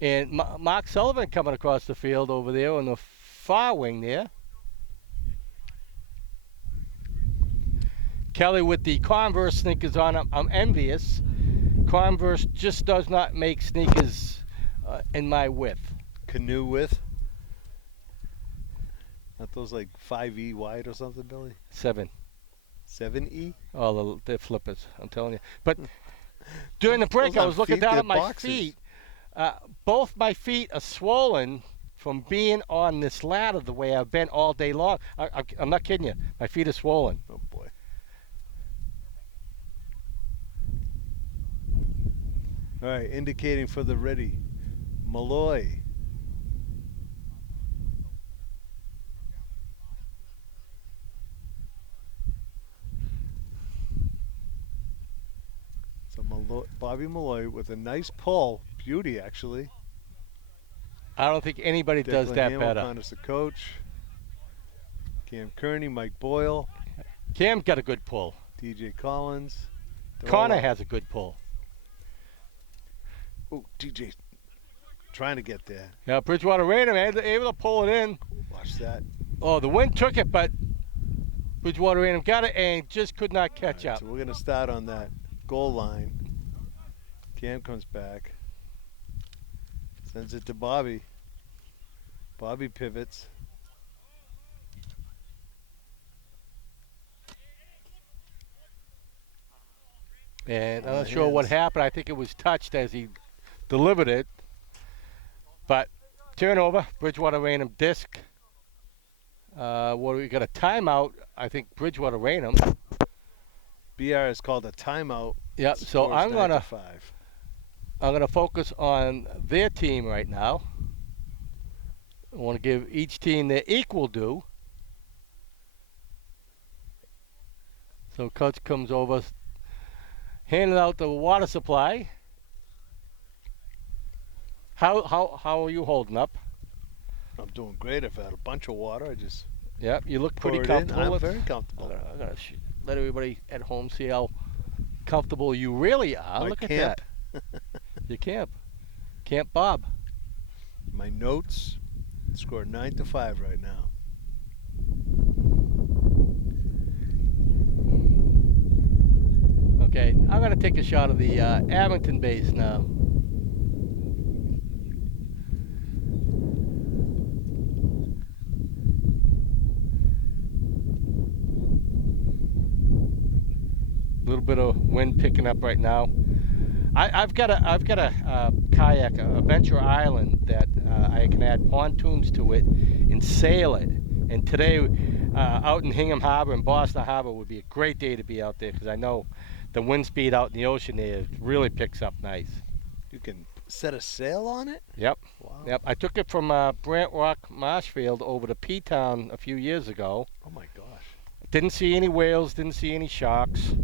and Mark Sullivan coming across the field over there on the far wing there. Kelly with the Converse sneakers on. I'm envious. Converse just does not make sneakers in my width. Canoe width? Not those like 5E wide or something, Billy? 7. 7E? Oh, they're flippers, I'm telling you. But during the break, I was looking down at my feet. Both my feet are swollen from being on this ladder the way I've been all day long. I'm not kidding you. My feet are swollen. Oh, boy. All right, indicating for the ready. Malloy. So Bobby Malloy with a nice pull. Beauty, actually. I don't think anybody does that better. Connor's the coach. Cam Kearney, Mike Boyle. Cam got a good pull. DJ Collins. Connor has a good pull. Oh, DJ trying to get there. Yeah, Bridgewater Raynham able to pull it in. Watch that. Oh, the wind took it, but Bridgewater Raynham got it and just could not catch up. So we're going to start on that goal line. Cam comes back. Sends it to Bobby. Bobby pivots. And I'm On not the sure what hands. happened. I think it was touched as he delivered it. But turnover, Bridgewater Raynham disc. What do we got? A timeout. I think Bridgewater Raynham. BR is called a timeout. Yep. So Scores I'm 9 to gonna 5. focus on their team right now. I want to give each team their equal due. So coach comes over, handing out the water supply. How are you holding up? I'm doing great. I've had a bunch of water. I just Yep, you look pretty pour it in. comfortable. I'm Let's- very comfortable. I'm gonna let everybody at home see how comfortable you really are. My Look camp. at that. Your camp. Camp Bob. My notes score 9 to 5 right now. Okay, I'm gonna take a shot of the Abington base now. A little bit of wind picking up right now. I've got a kayak, a Venture Island that I can add pontoons to it and sail it. And today, out in Hingham Harbor and Boston Harbor would be a great day to be out there because I know the wind speed out in the ocean there really picks up nice. You can set a sail on it? Yep. Wow. Yep. I took it from Brant Rock Marshfield over to P-Town a few years ago. Oh my gosh. Didn't see any whales, didn't see any sharks.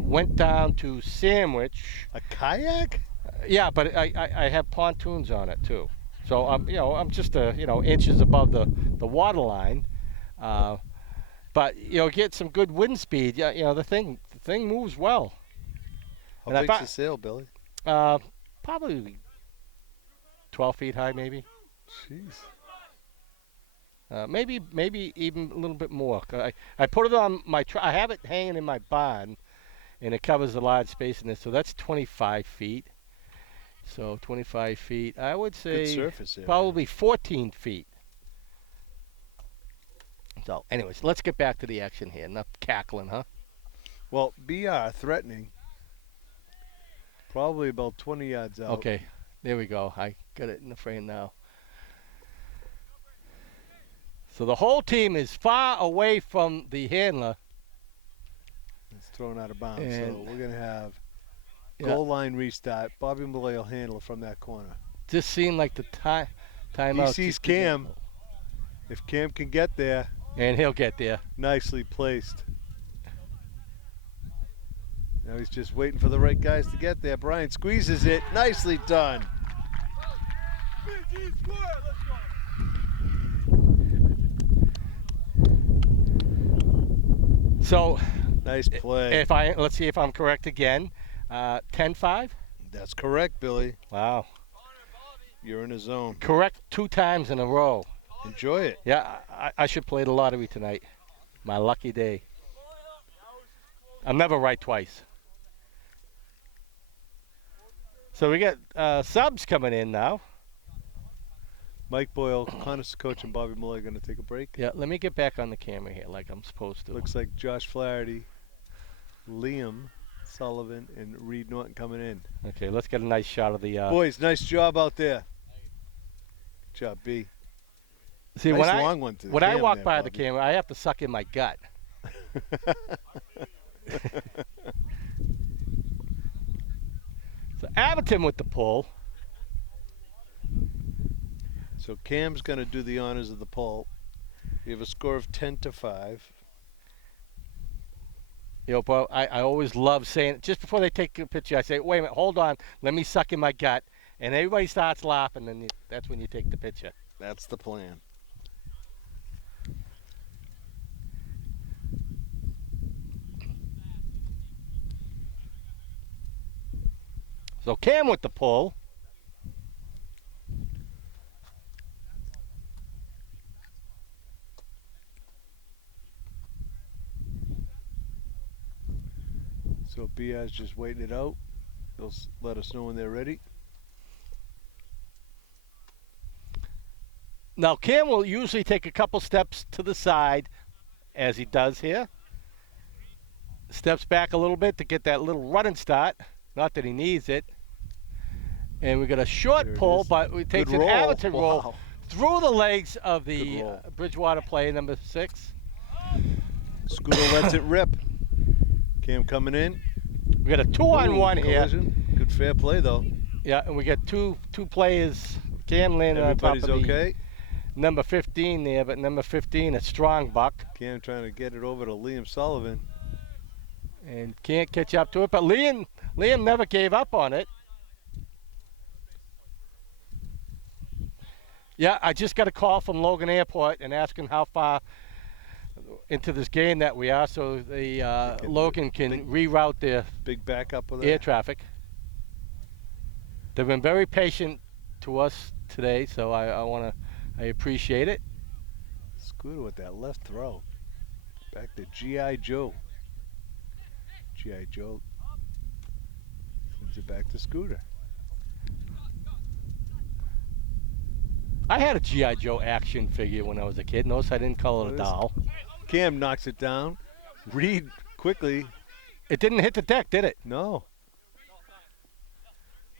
Went down to Sandwich. A kayak? Yeah, but I have pontoons on it too. So I'm just inches above the water line. But get some good wind speed. Yeah, the thing moves well. How And I big's thought- the sail, Billy? Probably 12 feet high, maybe. Jeez. Maybe even a little bit more. I put it on my I have it hanging in my barn, and it covers a large space in it. So that's 25 feet. So 25 feet. I would Good say surface area. probably 14 feet. So, anyways, let's get back to the action here. Enough cackling, huh? Well, BR threatening. Probably about 20 yards out. Okay, there we go. I got it in the frame now. So the whole team is far away from the handler. It's thrown out of bounds. So And- we're going to have Yeah. goal line restart. Bobby Malloy will handle it from that corner. Just seemed like the timeout. He sees Cam. If Cam can get there, And he'll get there. nicely placed. Now he's just waiting for the right guys to get there. Brian squeezes it. Nicely done. So Nice play. let's see if I'm correct again. 10-5? That's correct, Billy. Wow. You're in a zone. Correct 2 times in a row. Enjoy it. Yeah, I should play the lottery tonight. My lucky day. I'm never right twice. So we got subs coming in now. Mike Boyle, Connors coach, and Bobby Malloy going to take a break. Yeah, let me get back on the camera here like I'm supposed to. Looks like Josh Flaherty, Liam Sullivan, and Reed Norton coming in. Okay, let's get a nice shot of the. Boys, nice job out there. Good job, B. See, nice when long one to the when I cam walk there, by the Bobby. camera, I have to suck in my gut. So Abington with the pull. So Cam's going to do the honors of the poll. We have a score of 10-5. Bro, I always love saying, just before they take a picture, I say, wait a minute, hold on, let me suck in my gut. And everybody starts laughing, and that's when you take the picture. That's the plan. So Cam with the pull. So BR's just waiting it out. They'll let us know when they're ready. Now, Cam will usually take a couple steps to the side, as he does here. steps back a little bit to get that little running start. Not that he needs it. And we got a short There it pull, is. but we takes Good an roll. Abington roll Wow. through the legs of Good the roll. Bridgewater player, number 6. Scooter lets it rip. Cam coming in. We got a 2-on-1 Ooh, here. collision. Good fair play though. Yeah, and we got two players. Cam landed on top Everybody's of the okay. number 15 there, but number 15, a strong buck. Cam trying to get it over to Liam Sullivan. And can't catch up to it, but Liam never gave up on it. Yeah, I just got a call from Logan Airport and asking how far into this game that we are, so the Logan can reroute their Big backup with air that. traffic. They've been very patient to us today, so I appreciate it. Scooter with that left throw. Back to G.I. Joe. G.I. Joe sends it back to Scooter. I had a G.I. Joe action figure when I was a kid. Notice I didn't call it a doll. Cam knocks it down. Reed quickly. It didn't hit the deck, did it? No.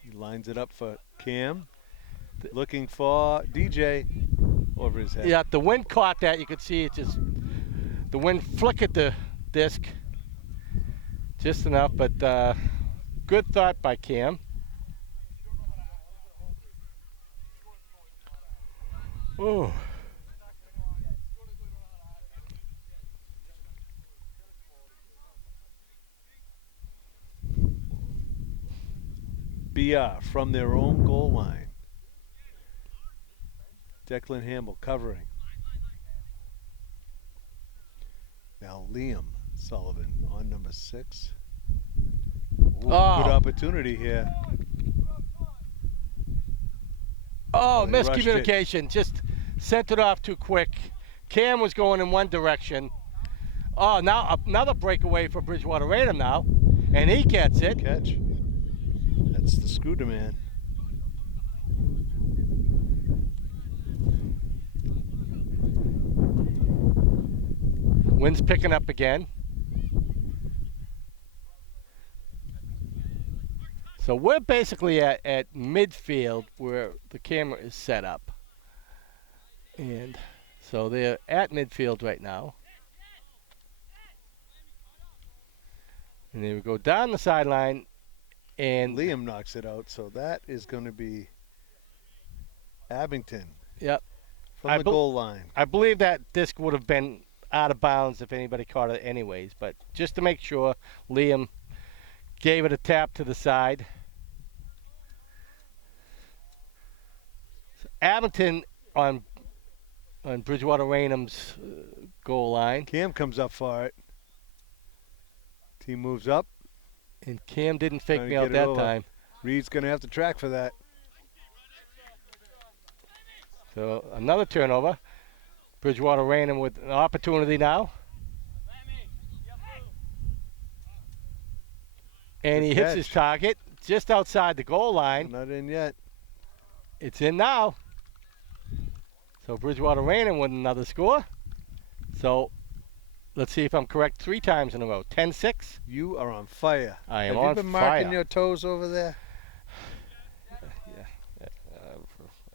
He lines it up for Cam. Looking for DJ over his head. Yeah, the wind caught that. You could see it just, the wind flickered the disc just enough, but good thought by Cam. Oh. BR from their own goal line. Declan Hamble covering. Now Liam Sullivan on number 6. Ooh, Oh. Good opportunity here. Oh, They rushed miscommunication. Just sent it off too quick. Cam was going in one direction. Oh, now another breakaway for Bridgewater Raynham now. And he gets it. Catch. That's the Scooter man. Wind's picking up again. So we're basically at midfield where the camera is set up. And so they're at midfield right now. And then we go down the sideline, and Liam knocks it out, so that is going to be Abington. Yep. From the goal line. I believe that disc would have been out of bounds if anybody caught it anyways, but just to make sure, Liam gave it a tap to the side. So Abington on Bridgewater Raynham's goal line. Cam comes up for it. Team moves up. And Cam didn't fake Trying to me out get it that over. time. Reed's going to have to track for that. So another turnover. Bridgewater Raynham with an opportunity now. And he Good hits his catch. target just outside the goal line. Not in yet. It's in now. So Bridgewater Raynham with another score. So let's see if I'm correct 3 times in a row. 10-6. You are on fire. I am Have on you been marking fire. your toes over there?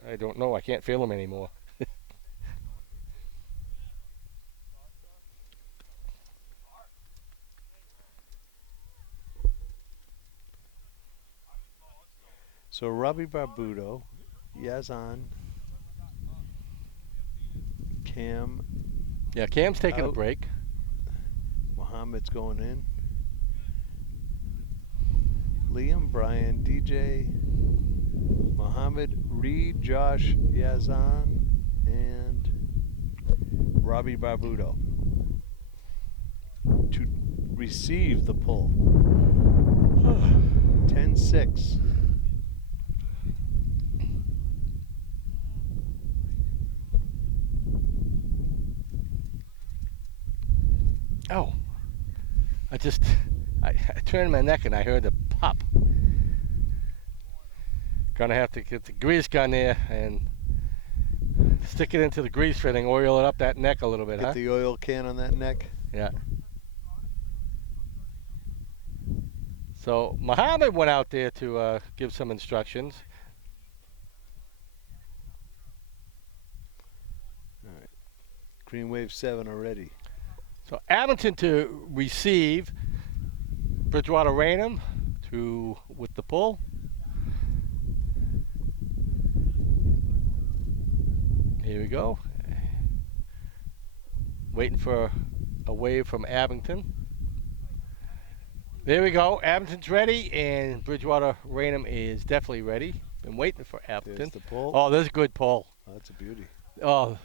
I don't know. I can't feel them anymore. So Robbie Barbudo, Yazan, Cam, Yeah, Cam's taking a Out. break. Mohammed's going in. Liam, Brian, DJ, Mohammed, Reed, Josh, Yazan, and Robbie Barbudo to receive the pull. 10-6. Oh. I turned my neck and I heard a pop. Gonna have to get the grease gun there and stick it into the grease fitting, oil it up that neck a little bit, Get huh? the oil can on that neck. Yeah. So Muhammad went out there to give some instructions. All right. Green wave 7 already. So Abington to receive. Bridgewater Raynham to with the pull. Here we go. Waiting for a wave from Abington. There we go. Abington's ready, and Bridgewater Raynham is definitely ready. Been waiting for Abington. There's the pull. Oh, there's a good pull. Oh, that's a beauty. Oh,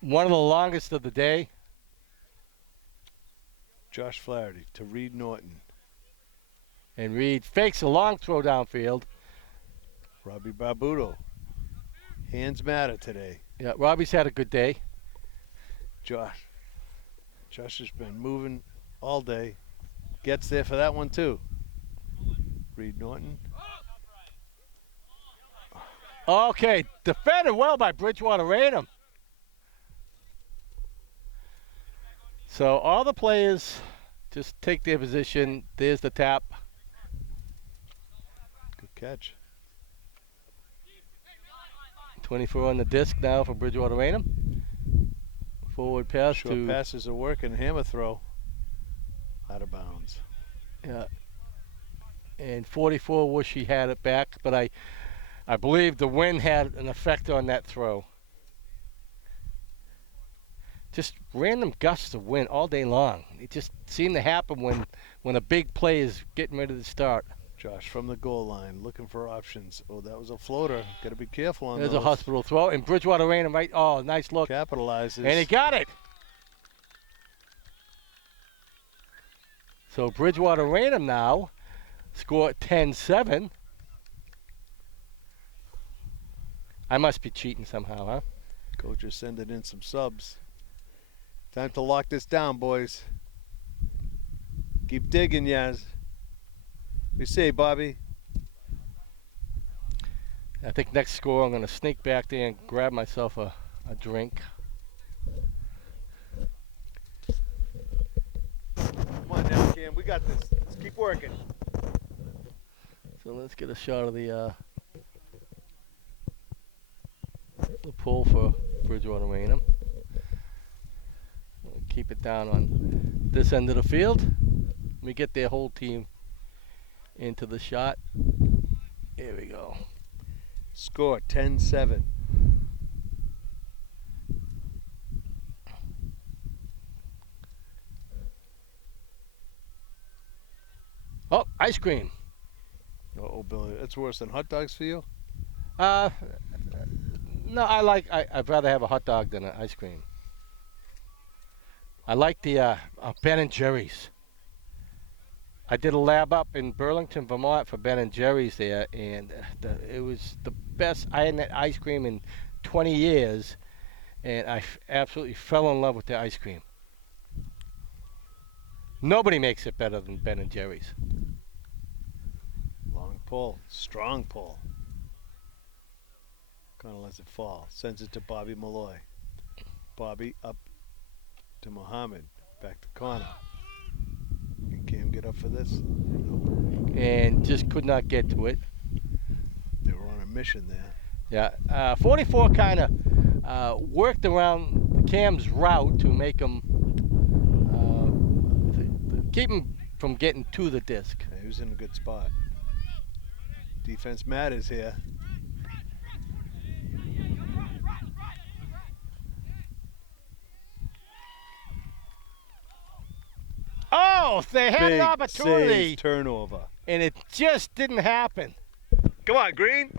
one of the longest of the day. Josh Flaherty to Reed Norton. And Reed fakes a long throw downfield. Robbie Barbuto. Hands matter today. Yeah, Robbie's had a good day. Josh. Josh has been moving all day. Gets there for that one too. Reed Norton. Okay, defended well by Bridgewater Raynham. So all the players just take their position. There's the tap. Good catch. 24 on the disc now for Bridgewater Raynham. Forward pass Short to passes are working. Hammer throw. Out of bounds. yeah. And 44 wish he had it back, but I believe the wind had an effect on that throw. Just random gusts of wind all day long. It just seemed to happen when a big play is getting ready to start. Josh from the goal line looking for options. Oh, that was a floater. Got to be careful on There's those. a hospital throw, and Bridgewater Raynham right. Oh, nice look. Capitalizes. And he got it. So Bridgewater Raynham now score 10-7. I must be cheating somehow, huh? Coach is sending in some subs. Time to lock this down, boys. Keep digging, Yaz. We say, Bobby. I think next score I'm going to sneak back there and grab myself a drink. Come on now, Cam. We got this. Let's keep working. So let's get a shot of the pull for Bridgewater Raynham. We'll keep it down on this end of the field. We get their whole team into the shot. Here we go. Score 10-7. Oh, ice cream. Oh, Billy, that's worse than hot dogs for you? No, I'd rather have a hot dog than an ice cream. I like the Ben and Jerry's. I did a lab up in Burlington, Vermont for Ben and Jerry's there, and it was the best. I hadn't had ice cream in 20 years, and I absolutely fell in love with the ice cream. Nobody makes it better than Ben and Jerry's. Long pull. Strong pull. Kind of lets it fall. Sends it to Bobby Malloy. Bobby up to Muhammad. Back to Connor. Can Cam get up for this? Nope. And just could not get to it. They were on a mission there. Yeah, 44 kind of worked around Cam's route to make him, to keep him from getting to the disc. Yeah, he was in a good spot. Defense matters here. Oh, they had Big an opportunity, save, turnover. and it just didn't happen. Come on, Green.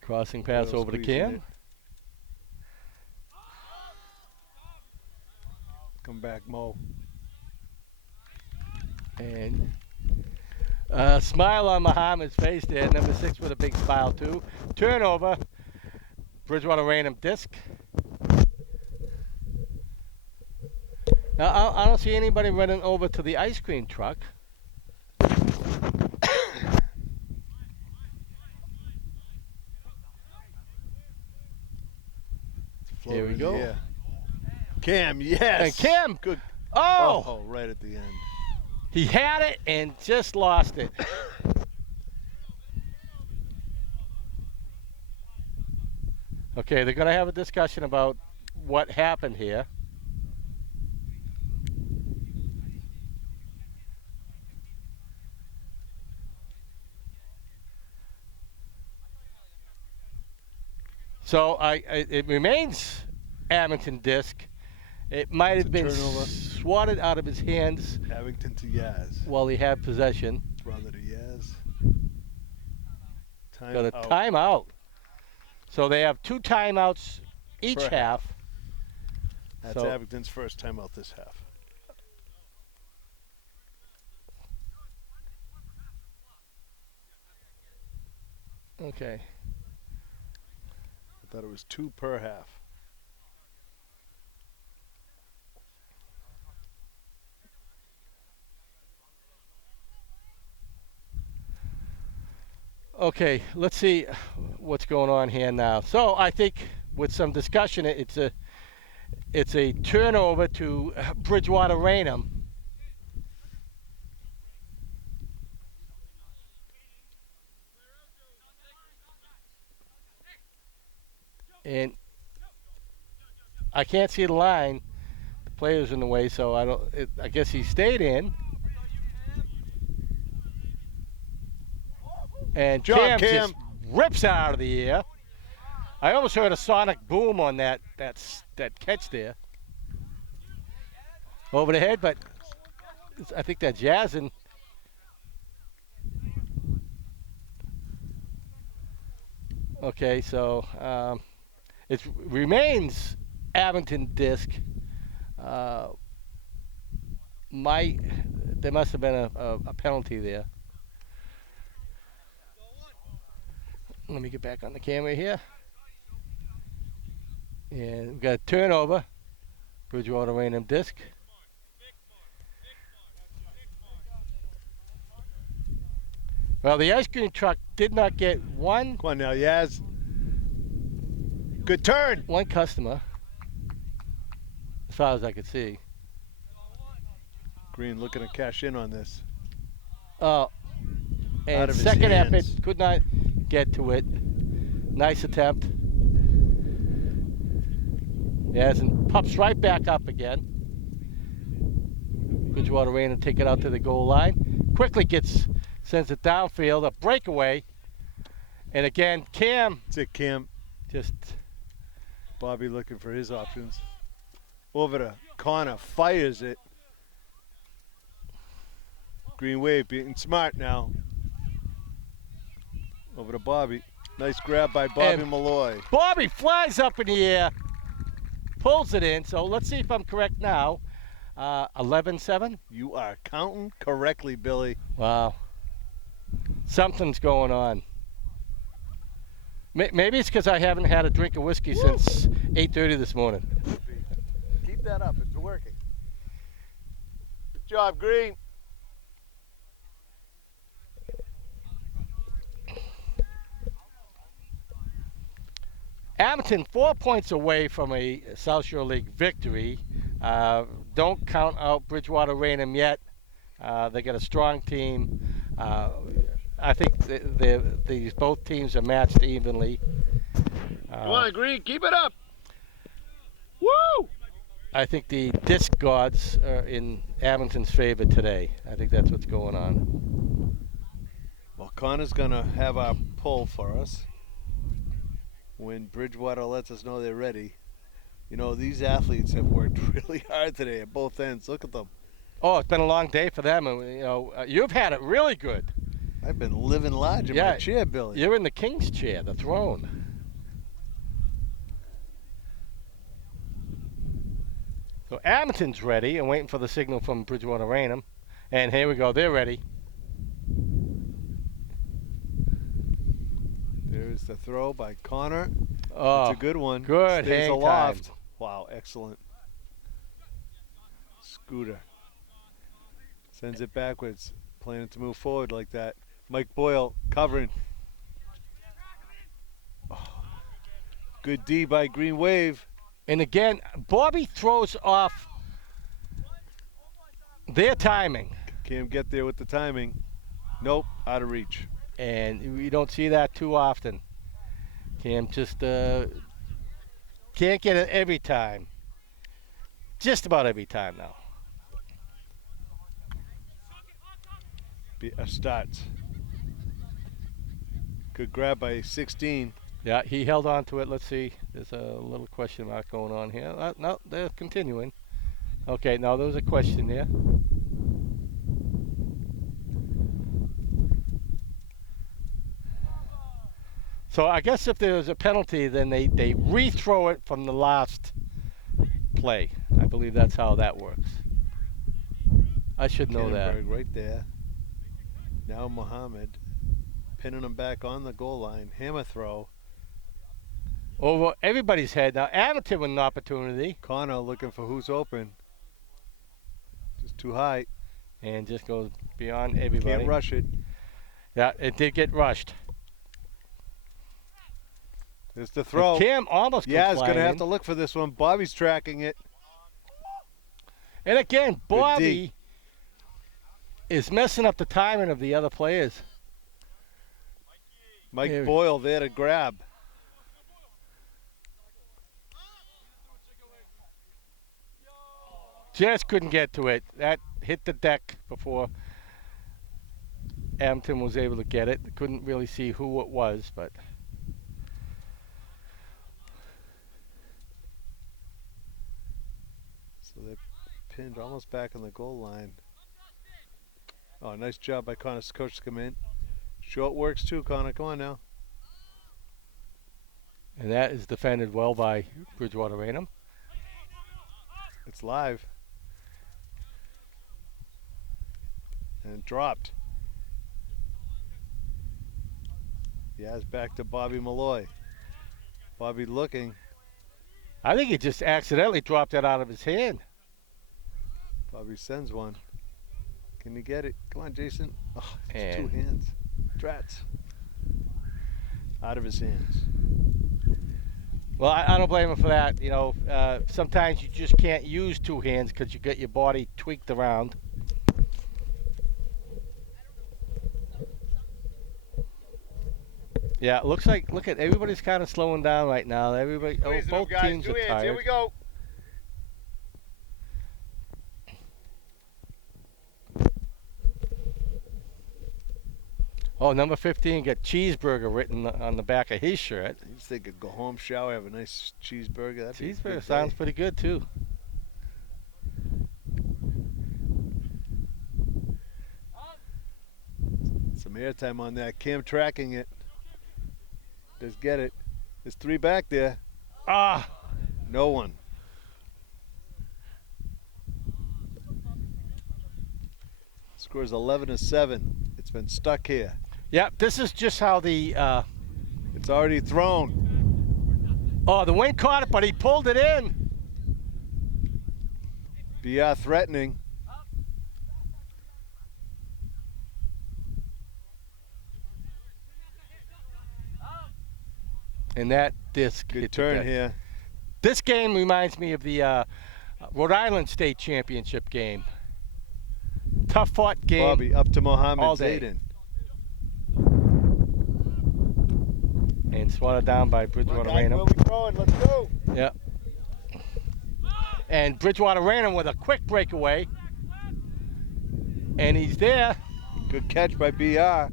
Crossing pass Well over to squeezing Cam. it. Come back, Mo. And smile on Muhammad's face there. Number 6 with a big smile too. Turnover. Bridgewater Raynham disc. Now I don't see anybody running over to the ice cream truck. floater Here we in the go. air. Cam, yes. And Cam, Good. oh, Oh, right at the end. he had it and just lost it. Okay, they're going to have a discussion about what happened here. So it remains Abington disc. It might It's have a been turnover. swatted out of his hands Abington to Yaz. while he had possession. Brother to Yaz. Time Got a out. timeout. So they have 2 timeouts each Per half. That's So- Abington's first timeout this half. Okay. I thought it was 2 per half. Okay, let's see what's going on here now. So I think with some discussion, it's a turnover to Bridgewater Raynham. And I can't see the line. The player's in the way, so I guess he stayed in. And Job, Cam Cam. just rips out of the air. I almost heard a sonic boom on that catch there. Over the head, but I think that's Yazin. Okay, so it remains Abington disc. There must have been a penalty there. Let me get back on the camera here. And we've got a turnover. Bridgewater Raynham disc. Well, the ice cream truck did not get one Come on now, Yaz. Good turn. customer, as far as I could see. Green looking to cash in on this. Oh, Out and of his second effort hands. could not get to it. Nice attempt. Yes, and pops right back up again. Bridgewater Raynham take it out to the goal line. Quickly sends it downfield, a breakaway. And again, Cam That's it, Cam. just Bobby looking for his options. Over to Connor, fires it. Green Wave being smart now. Over to Bobby. Nice grab by Bobby And- Malloy. Bobby flies up in the air, pulls it in. So let's see if I'm correct now. 11-7. You are counting correctly, Billy. Wow. Something's going on. Maybe it's because I haven't had a drink of whiskey since 8:30 this morning. Keep that up. It's working. Good job, Green. Abington 4 points away from a South Shore League victory. Don't count out Bridgewater Raynham yet. They got a strong team. I think these both teams are matched evenly. Come on, Green. Keep it up. Woo! I think the disc gods are in Abington's favor today. I think that's what's going on. Well, Connor's going to have our pull for us when Bridgewater lets us know they're ready. You know, these athletes have worked really hard today at both ends. Look at them. Oh, it's been a long day for them. And, you know, you've had it really good. I've been living large in Yeah, my chair, Billy. You're in the king's chair, the throne. So Abington's ready and waiting for the signal from Bridgewater Raynham. And here we go. They're ready. There's the throw by Connor. Oh, It's a good one. good Stays hang aloft. time. Wow, excellent. Scooter. Sends it backwards. Planning to move forward like that. Mike Boyle covering. Oh. Good D by Green Wave. And again, Bobby throws off their timing. Can't get there with the timing. Nope, out of reach. And we don't see that too often. Cam just can't get it every time. Just about every time now. Starts. Good grab by 16. Yeah, he held on to it. Let's see. There's a little question mark going on here. No, they're continuing. Okay, now there was a question there. So I guess if there's a penalty, then they rethrow it from the last play. I believe that's how that works. I should know that. Kannenberg right there. Now Mohammed pinning him back on the goal line. Hammer throw. Over everybody's head. Now Abington with an opportunity. Connor looking for who's open. Just too high. And just goes beyond everybody. Can't rush it. Yeah, it did get rushed. There's the throw. And Cam almost Yeah, he's going to have in. to look for this one. Bobby's tracking it. And again, Bobby is messing up the timing of the other players. Mike Here. Boyle there to grab. Just couldn't get to it. That hit the deck before Abington was able to get it. Couldn't really see who it was, but So they're pinned almost back on the goal line. Oh, nice job by Connor's coach to come in. Short works too, Connor. Come on now. and that is defended well by Bridgewater Raynham. It's live. And dropped. Yeah, it's back to Bobby Malloy. Bobby looking. I think he just accidentally dropped that out of his hand. Bobby sends one. Can you get it? Come on, Jason. Oh, it's And- two hands. Drats. Out of his hands. Well, I don't blame him for that. You know, sometimes you just can't use two hands because you get your body tweaked around. Yeah, it looks like, look at, everybody's kind of slowing down right now. Everybody, both teams are tired. Here we go. Oh, number 15 got cheeseburger written on the back of his shirt. I just think I'd go home, shower, have a nice cheeseburger. That'd be a Cheeseburger good sounds day. pretty good too. Some airtime on that. Cam tracking it. Does get it. There's three back there. Ah, No one. Scores 11-7. It's been stuck here. yeah. This is just how the It's already thrown. the wind caught it, but he pulled it in. BR threatening. And that disc Good hit the turn deck. here. This game reminds me of the Rhode Island State Championship game. Tough fought game. Bobby up to Mohammed all day. Zayden. And swatted down by Bridgewater Raynham. we throwing? Let's go. Yeah. And Bridgewater Raynham with a quick breakaway. And he's there. Good catch by BR.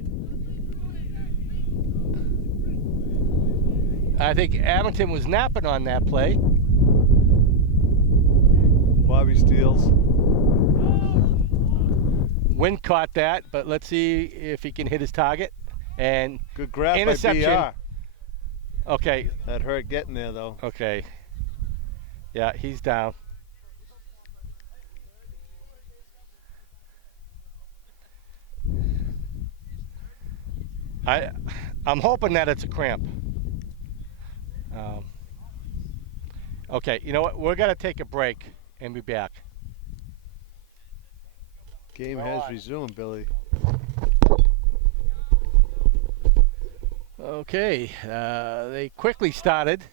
I think Abington was napping on that play. Bobby steals. Wind caught that, but let's see if he can hit his target. And Good grab Interception. by BR. okay, That hurt getting there though. okay. Yeah, he's down. I'm hoping that it's a cramp. Okay, you know what? We're gonna take a break and be back. Game has resumed, Billy. Okay, they quickly started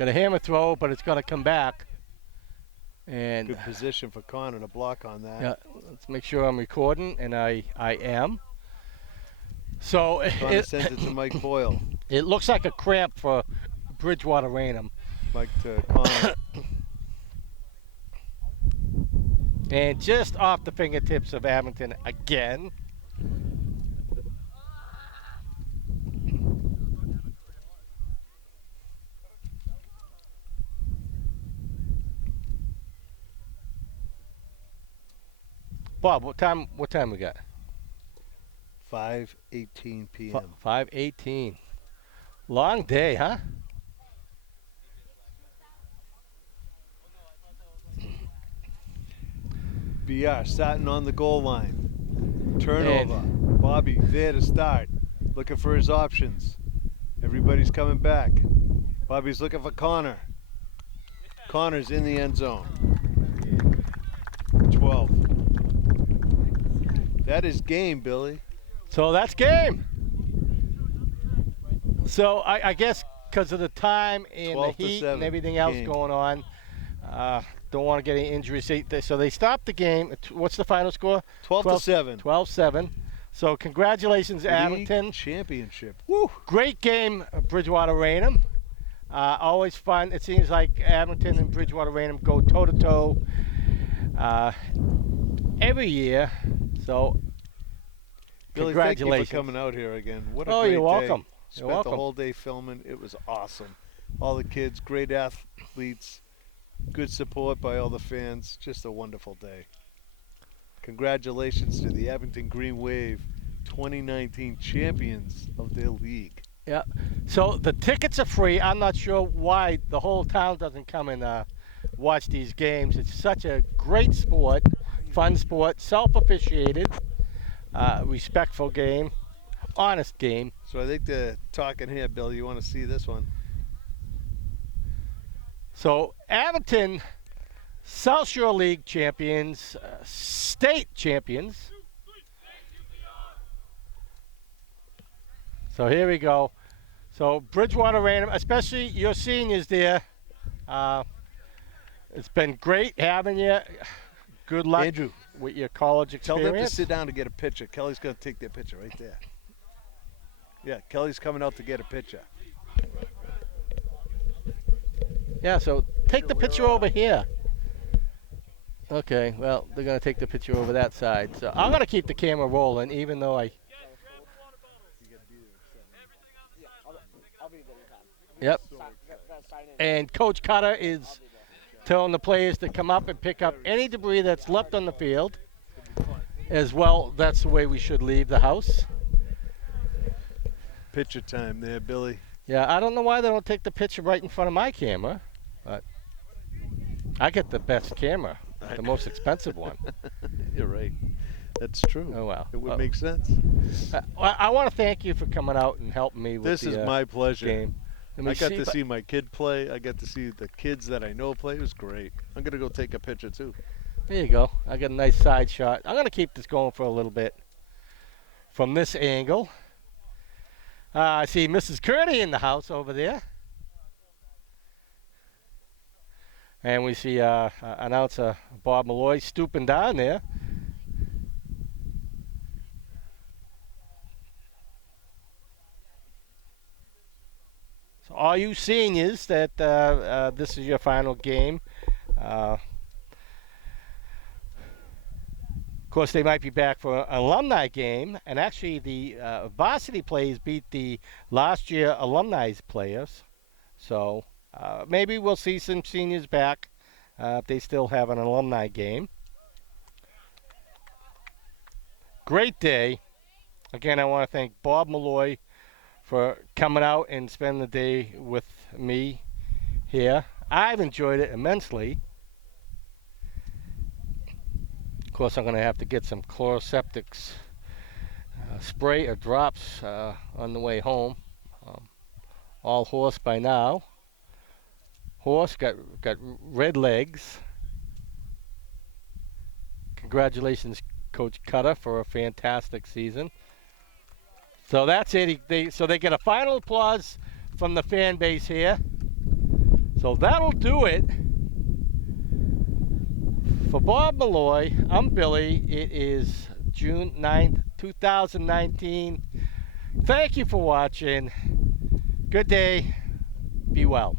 Got a hammer throw, but it's going to come back. And Good position for Connor to block on that. yeah, let's make sure I'm recording, and I am. So Connor sends it to Mike Boyle. it looks like a cramp for Bridgewater Raynham. Mike to Connor. And just off the fingertips of Abington again. Bob, what time we got? 5:18 p.m. 5:18. Long day, huh? BR starting on the goal line. Turnover. Bobby there to start. Looking for his options. Everybody's coming back. Bobby's looking for Connor. Connor's in the end zone. 12. That is game, Billy. So that's game. So I guess because of the time and the 12 to heat 7, and everything else game. going on, don't want to get any injuries. So they stopped the game. What's the final score? 12 to 7. 12-7. So congratulations, Abington. League championship. Woo! Great game, Bridgewater Raynham. Always fun. It seems like Abington and Bridgewater Raynham go toe-to-toe every year. So Billy, thank you congratulations. for coming out here again. What a Oh, great you're welcome. day. You're Spent welcome. the whole day filming. It was awesome. All the kids, great athletes, good support by all the fans. Just a wonderful day. Congratulations to the Abington Green Wave 2019 champions of their league. Yeah. So the tickets are free. I'm not sure why the whole town doesn't come and watch these games. It's such a great sport, fun sport, self-officiated, respectful game, honest game. So I think they're talking here, Bill. You want to see this one? So Abington, South Shore League champions, state champions. So here we go. So Bridgewater Raynham, especially your seniors there. It's been great having you. Good luck Andrew, with your college tell them to experience. sit down to get a picture. Kelly's going to take their picture right there. Yeah, Kelly's coming out to get a picture. Yeah, so take the picture over here. Okay, well, they're going to take the picture over that side. So I'm going to keep the camera rolling, even though I... Yep. And Coach Cutter is telling the players to come up and pick up any debris that's left on the field. As well, that's the way we should leave the house. Picture time there, Billy. Yeah, I don't know why they don't take the picture right in front of my camera, but I get the best camera, the most expensive one. You're right. That's true. Oh, well. It would make sense. I want to thank you for coming out and helping me with This the is my pleasure. game. I got to see my kid play. I got to see the kids that I know play. It was great. I'm going to go take a picture, too. There you go. I got a nice side shot. I'm going to keep this going for a little bit from this angle. I see Mrs. Curdy in the house over there. And we see announcer Bob Malloy stooping down there. So all you seniors that this is your final game. Of course, they might be back for an alumni game, and actually the varsity players beat the last year alumni players. So maybe we'll see some seniors back if they still have an alumni game. Great day. Again, I want to thank Bob Malloy for coming out and spending the day with me here. I've enjoyed it immensely. Of course, I'm going to have to get some chloroseptics spray or drops on the way home. All horse by now. Horse got red legs. Congratulations, Coach Cutter, for a fantastic season. So that's it. So they get a final applause from the fan base here. So that'll do it. For Bob Malloy, I'm Billy. It is June 9th, 2019. Thank you for watching. Good day. Be well.